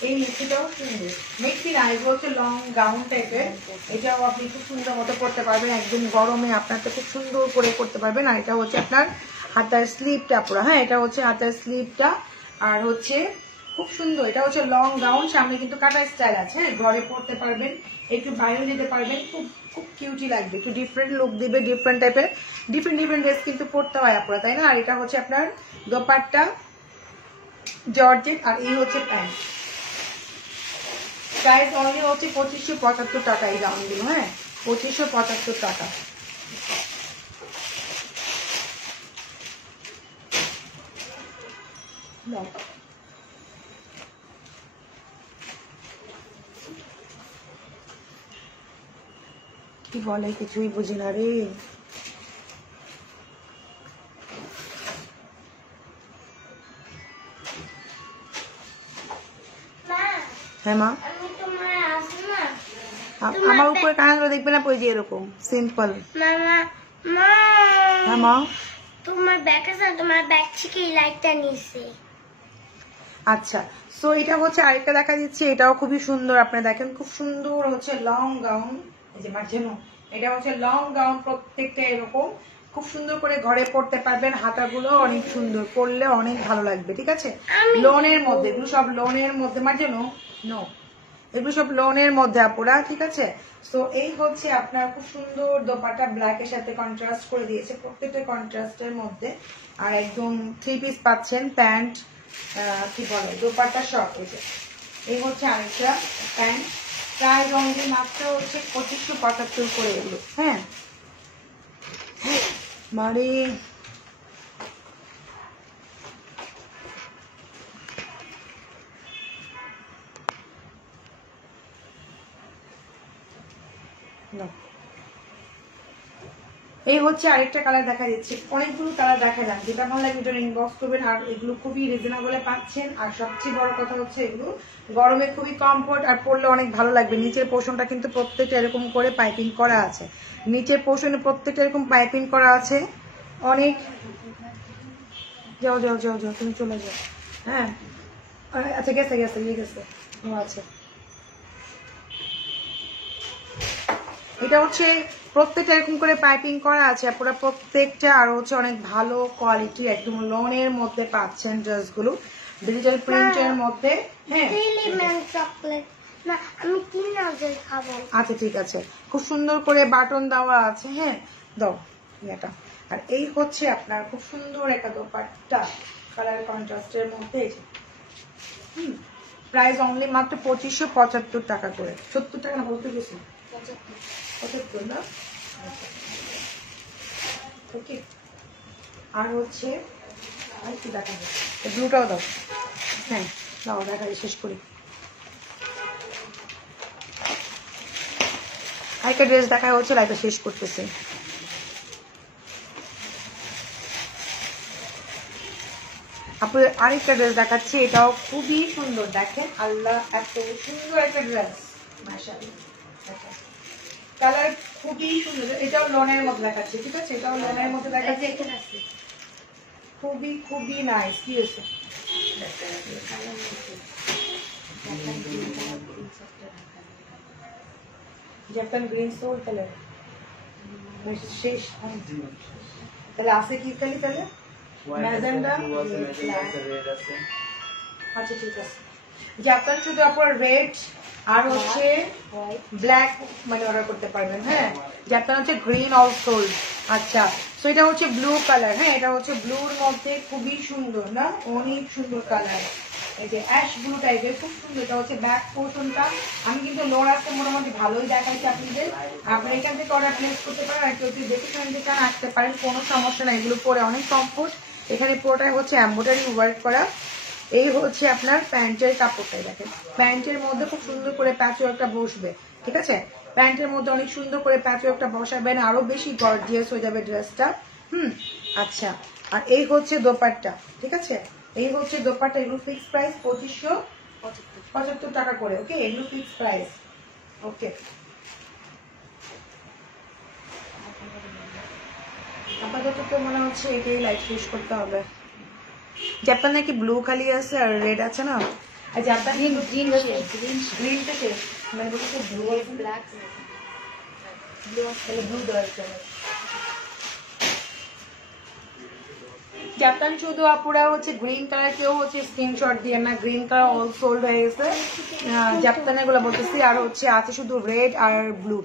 এই মেক্সিটাও সুন্দর, মেক্সি না এগুলো হচ্ছে লং গাউন টাইপের। এটাও আপনি খুব সুন্দর মতো পরতে পারবেন, একদম গরমে আপনাকে খুব সুন্দর করে করতে পারবেন। আর এটা হচ্ছে আপনার হাতার স্লিভটা পুরো, হ্যাঁ এটা হচ্ছে হাতার স্লিভটা। আর হচ্ছে খুব সুন্দর, এটা হচ্ছে লং গাউন, সামনে কিন্তু কাটা স্টাইল আছে, হ্যাঁ ঘরে পরতে পারবেন, একটু বাইরে যেতে পারবেন, খুব খুব কিউটি লাগবে, একটু ডিফারেন্ট লুক দিবে, ডিফারেন্ট টাইপের ডিফারেন্ট ডিফারেন্ট ড্রেস কিন্তু পরতে হয় আপনারা, তাই না। আর এটা হচ্ছে আপনার দোপাট্টা জর্জেট, আর এই হচ্ছে প্যান্ট। প্রাইস অনলি হচ্ছে 2575 টাকা এই গাউনগুলো, হ্যাঁ 2575 টাকা। কি বলে কিছুই বুঝি না রে। হ্যাঁ মা, আমার উপরে কানগুলো দেখবে না, পড়ে যে এরকম সিম্পল। হ্যাঁ মা, তোমার ব্যাগ আছে, তোমার ব্যাগ থেকে এই লাইটটা নিছে। আচ্ছা, সো এটা হচ্ছে আরেকটা দেখা দিচ্ছে, এটাও খুবই সুন্দর। আপনারা দেখেন খুব সুন্দর হচ্ছে লং গাউন, এই যে মাঝেনো, এটা হচ্ছে লং গাউন, প্রত্যেকটা এরকম খুব সুন্দর করে ঘরে পরতে পারবেন। হাতাগুলো অনেক সুন্দর, পরলে অনেক ভালো লাগবে, ঠিক আছে। লোনের মধ্যে, এগুলো সব লোনের মধ্যে, মাঝেনো নো, এগুলো সব লোনের মধ্যে আপুরা, ঠিক আছে। তো এই হচ্ছে আপনার খুব সুন্দর দোপাট্টা, ব্ল্যাক এর সাথে কন্ট্রাস্ট করে দিয়েছে, প্রত্যেকটা কন্ট্রাস্টের মধ্যে। আর একদম 3 পিস পাচ্ছেন, প্যান্ট কি বলে দোপাট্টা সব। এই হচ্ছে আরেকটা প্যান্ট, প্রাইস অনলি মাত্র হচ্ছে 2575 করে এগুলো, হ্যাঁ মানে এই হচ্ছে আরেকটা কালার দেখা যাচ্ছে, অনেকগুলো কালার দেখা যান, যেটা ভালো লাগে এটা ইনবক্স করবেন। আর এগুলো খুবই রিজনেবলে পাচ্ছেন, আর সবচেয়ে বড় কথা হচ্ছে এগুলো গরমে খুবই কমফোর্ট, আর পরলে অনেক ভালো লাগবে। নিচের পোর্শনটা কিন্তু প্রত্যেকটা এরকম করে পাইপিং করা আছে, নিচের পোর্শনে প্রত্যেকটা এরকম পাইপিং করা আছে, অনেক। যাও যাও যাও যাও, তুমি চলে যাও, হ্যাঁ আচ্ছা গেছে গেছে ইয়ে গেছে, ও আচ্ছা। এটা হচ্ছে প্রত্যেকটা এরকম করে পাইপিং করা আছে পুরো প্রত্যেকটা, আর হচ্ছে অনেক ভালো কোয়ালিটি, একদম লোনের মধ্যে পাচ্ছেন ড্রেসগুলো, ডিজিটাল প্রিন্টের মধ্যে, হ্যাঁ চকলেট না, আমি কিনে খাবো। আচ্ছা ঠিক আছে, খুব সুন্দর করে বাটন দেওয়া আছে, হ্যাঁ দাও এটা। আর এই হচ্ছে আপনার খুব সুন্দর একটা দোপাট্টা, কালার কন্ট্রাস্টের মধ্যে, প্রাইস অনলি মাত্র 2575 টাকা করে। 70 টাকা না বলতে গেছি, 75 না, ওকে। আর হচ্ছে আর কি দেখাবো, ব্লুটাও দাও, হ্যাঁ দাও দেখাই শেষ করি। আরেকটা ড্রেস দেখা হচ্ছে, লাইটটা শেষ করতেছে। আপনাদের আরেকটা ড্রেস দেখাচ্ছি, এটাও খুবই সুন্দর, দেখেন আল্লাহ এত সুন্দর একটা ড্রেস, মাশাআল্লাহ। কালার খুবই সুন্দর, এটাও লনের মধ্যে দেখাচ্ছে, ঠিক আছে, এটাও লনের মধ্যে দেখাচ্ছে, খুবই খুবই নাইস। কি হয়েছে? জাপান গ্রিন সোল কালার শেষ, তাহলে আছে কি কালি তাহলে ম্যাজেন্ডা। আচ্ছা ঠিক আছে, জাপান শুধু আপনার রেড আর হচ্ছে ব্ল্যাক মানে অর্ডার করতে পারবেন। হ্যাঁ, জাপান হচ্ছে গ্রিন অল সোল। আচ্ছা, তো এটা হচ্ছে ব্লু কালার। হ্যাঁ, এটা হচ্ছে ব্লুর মধ্যে খুবই সুন্দর না, অনেক সুন্দর কালার, এই যে অ্যাশ ব্লু টাইপের, খুব সুন্দর। এটা হচ্ছে ব্যাক পোর্শনটা। আমি কিন্তু লোরাসে মোটামুটি ভালোই দেখাচ্ছি আপনাদের, আপনারা এখান থেকে অর্ডার প্লেস করতে পারেন, আর কেউ যদি দেখে শুনে চান আসতে পারেন, কোনো সমস্যা না। এগুলো পরে অনেক কমফোর্ট। এখানে পুরোটাই হচ্ছে এমব্রয়ডারি ওয়ার্ক করা। এই হচ্ছে আপনার প্যান্টের কাপড়টাই, দেখেন প্যান্টের মধ্যে খুব সুন্দর করে প্যাচওয়ার্কটা বসবে, ঠিক আছে, প্যান্টের মধ্যে অনেক সুন্দর করে প্যাচওয়ার্কটা বসাবেন, আরো বেশি গর্জিয়াস হয়ে যাবে ড্রেসটা। আচ্ছা, আর এই হচ্ছে দোপাট্টা, ঠিক আছে, এই হচ্ছে দোপাট্টা। এগুলো ফিক্স প্রাইস 2575 টাকা করে। ওকে, এগুলো ফিক্স প্রাইস। ওকে, আপাতত তো মনে হচ্ছে এটাই লাইট শেষ করতে হবে। জাপান নাকি ব্লু খালি আছে আর রেড আছে না, আর জাপান গ্রিনটা শেষ, মানে বলতে ব্লু ব্ল্যাক ব্লু তাহলে ব্লু দরকার। জাপান শুধু আপুরা হচ্ছে গ্রিন কালার, কেউ হচ্ছে স্ক্রিনশট দিয়ে না, গ্রিন কালার অল সোল্ড হয়ে গেছে জাপানের গুলো বলতেছি, আর হচ্ছে আছে শুধু রেড আর ব্লু।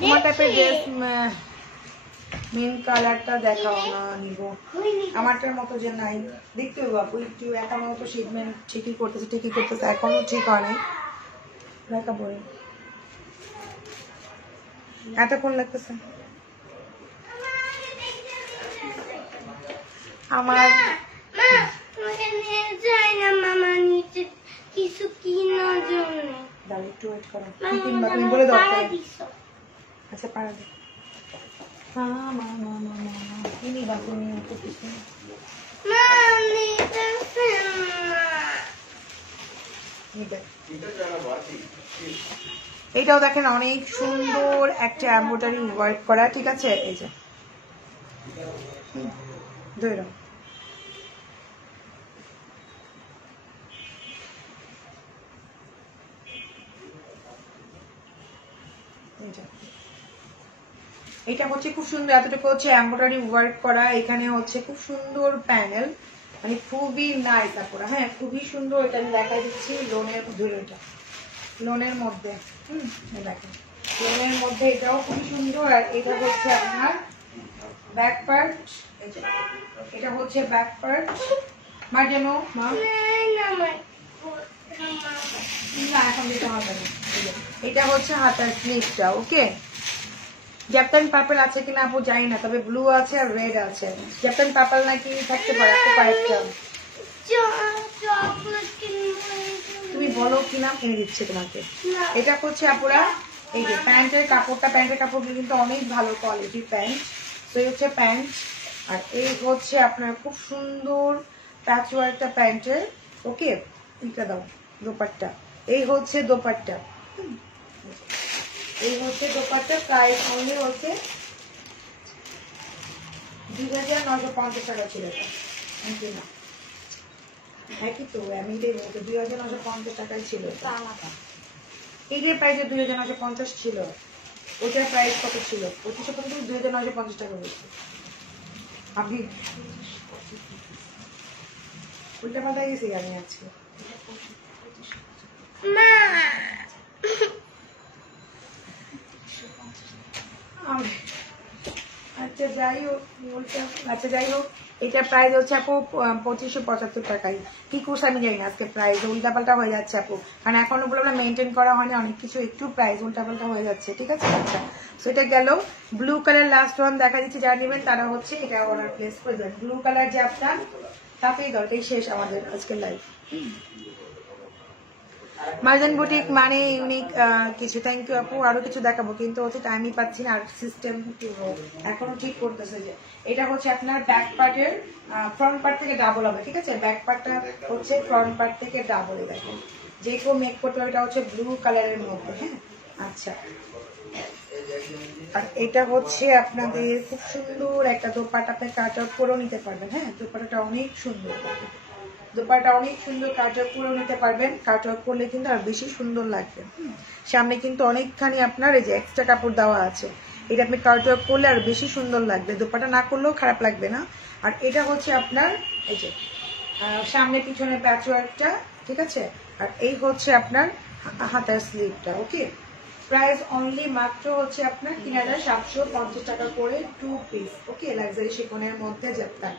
তোমার টাইপের ড্রেস মেন কালারটা দেখাও না, নিব আমারটার মতো যে নাই, দেখতে হবে আপু একটু। এখনো তো শিপমেন্ট ঠিকই করতেছে, এখনো ঠিক হয়নি, দেখাবো। এতক্ষণ লাগতেছে আমার কিছু কিনার জন্য। দাঁড়িয়ে একটু ওয়েট করো, কি কিনবা তুমি বলে দাও। আচ্ছা পারা দে, কি নিবা তুমি? এইটাও দেখেন অনেক সুন্দর একটা এমব্রয়ডারি ওয়ার্ক করা, ঠিক আছে, এই যে ধরে এটা হচ্ছে খুব সুন্দর, এতটুকু হচ্ছে এমব্রয়ডারি ওয়ার্ক করা, এখানে হচ্ছে খুব সুন্দর প্যানেল, মানে খুবই নাইস আপুরা। হ্যাঁ, খুবই সুন্দর। এটা আমি দেখা দিচ্ছি লোনের ধুলোটা, লোনের মধ্যে দেখেন, লোনের মধ্যে এটাও খুবই সুন্দর। আর এটা হচ্ছে আপনার ব্যাক পার্ট, এটা হচ্ছে ব্যাক পার্ট। মার জন্য মা না এখন দিতে হবে না। এটা হচ্ছে হাতার স্লিভটা। ওকে, জাপান পার্পল আছে কিনা আপু জানি না, তবে ব্লু আছে আর রেড আছে। জাপান পার্পল নাকি থাকতে পারে আপু কয়েকটা, তুমি বলো কি নাম কিনে দিচ্ছে তোমাকে। এটা হচ্ছে আপুরা এই যে প্যান্টের কাপড়টা, প্যান্টের কাপড়গুলো কিন্তু অনেক ভালো কোয়ালিটির প্যান্ট। তো এই হচ্ছে প্যান্ট, আর এই হচ্ছে আপনার খুব সুন্দর প্যাচওয়ার্কটা প্যান্টের। ওকে, এটা দাও দোপাট্টা, এই হচ্ছে দোপাট্টা, এই হচ্ছে দোপাট্টা। প্রাইস অনলি হচ্ছে 2950 টাকা ছিল এটা, না একই তো আমি এটাই বলছি, 2950 টাকাই ছিল এইটার প্রাইস 2950 ছিল। ওটার প্রাইস কত ছিল? 2550, 2950 টাকা বলছি। আপনি উল্টা পাল্টা গেছি আমি আজকে। আচ্ছা যাই হোক এটা প্রাইস হচ্ছে আপু 2575 টাকাই। কি করছে আমি জানি না, আজকে প্রাইস উল্টাপাল্টা হয়ে যাচ্ছে আপু, কারণ এখন ওগুলো আমরা মেনটেন করা হয়নি, অনেক কিছু একটু প্রাইস উল্টাপাল্টা হয়ে যাচ্ছে, ঠিক আছে। আচ্ছা, সো এটা গেল ব্লু কালার। লাস্ট ওয়ান দেখা দিচ্ছি, যারা নেবেন তারা হচ্ছে এটা অর্ডার প্লেস করে দেবেন। ব্লু কালার যে আপনার তাতেই দরকার শেষ আমাদের আজকের লাইভ। মার্জান বুটিক মানে ইউনিক কিছু। থ্যাংক ইউ আপু। আরো কিছু দেখাবো কিন্তু হচ্ছে টাইমই পাচ্ছি না, আর সিস্টেম এখনো ঠিক করতেছে। যে এটা হচ্ছে আপনার ব্যাক পার্টের ফ্রন্ট পার্ট থেকে ডাবল হবে, ঠিক আছে? ব্যাক পার্টটা হচ্ছে ফ্রন্ট পার্ট থেকে ডাবল। দেখেন যে কেউ মেক করতে হবে, এটা হচ্ছে ব্লু কালারের মধ্যে। হ্যাঁ, আচ্ছা। আর এটা হচ্ছে আপনাদের খুব সুন্দর একটা দোপাট্টা, আপনি কাট আউট করেও নিতে পারবেন। হ্যাঁ, দোপাট্টাটা অনেক সুন্দর, দোপাট্টা অনেক সুন্দর কাট আউট করেও নিতে পারবেন। কাট আউট করলে কিন্তু আর বেশি সুন্দর লাগবে। সামনে কিন্তু অনেকখানি আপনার এই যে এক্সট্রা কাপড় দেওয়া আছে, এটা আপনি কাট আউট করলে আর বেশি সুন্দর লাগবে, দোপাট্টা না করলেও খারাপ লাগবে না। আর এটা হচ্ছে আপনার এই যে সামনে পিছনে প্যাচওয়ার্কটা, ঠিক আছে? আর এই হচ্ছে আপনার হাতার স্লিভটা। ওকে, প্রাইস অনলি মাত্র হচ্ছে আপনার 3750 টাকা করে 2 পিস। ওকে, লাক্সারি শিফনের মধ্যে যাত্রা।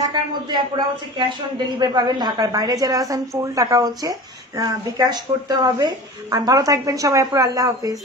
ঢাকার মধ্যে আপনারা হচ্ছে ক্যাশ অন ডেলিভারি পাবেন। ঢাকার বাইরে যারা আছেন ফুল টাকা হচ্ছে বিকাশ করতে হবে। আর ভালো থাকবেন সবাই, আপনারা আল্লাহ হাফিজ।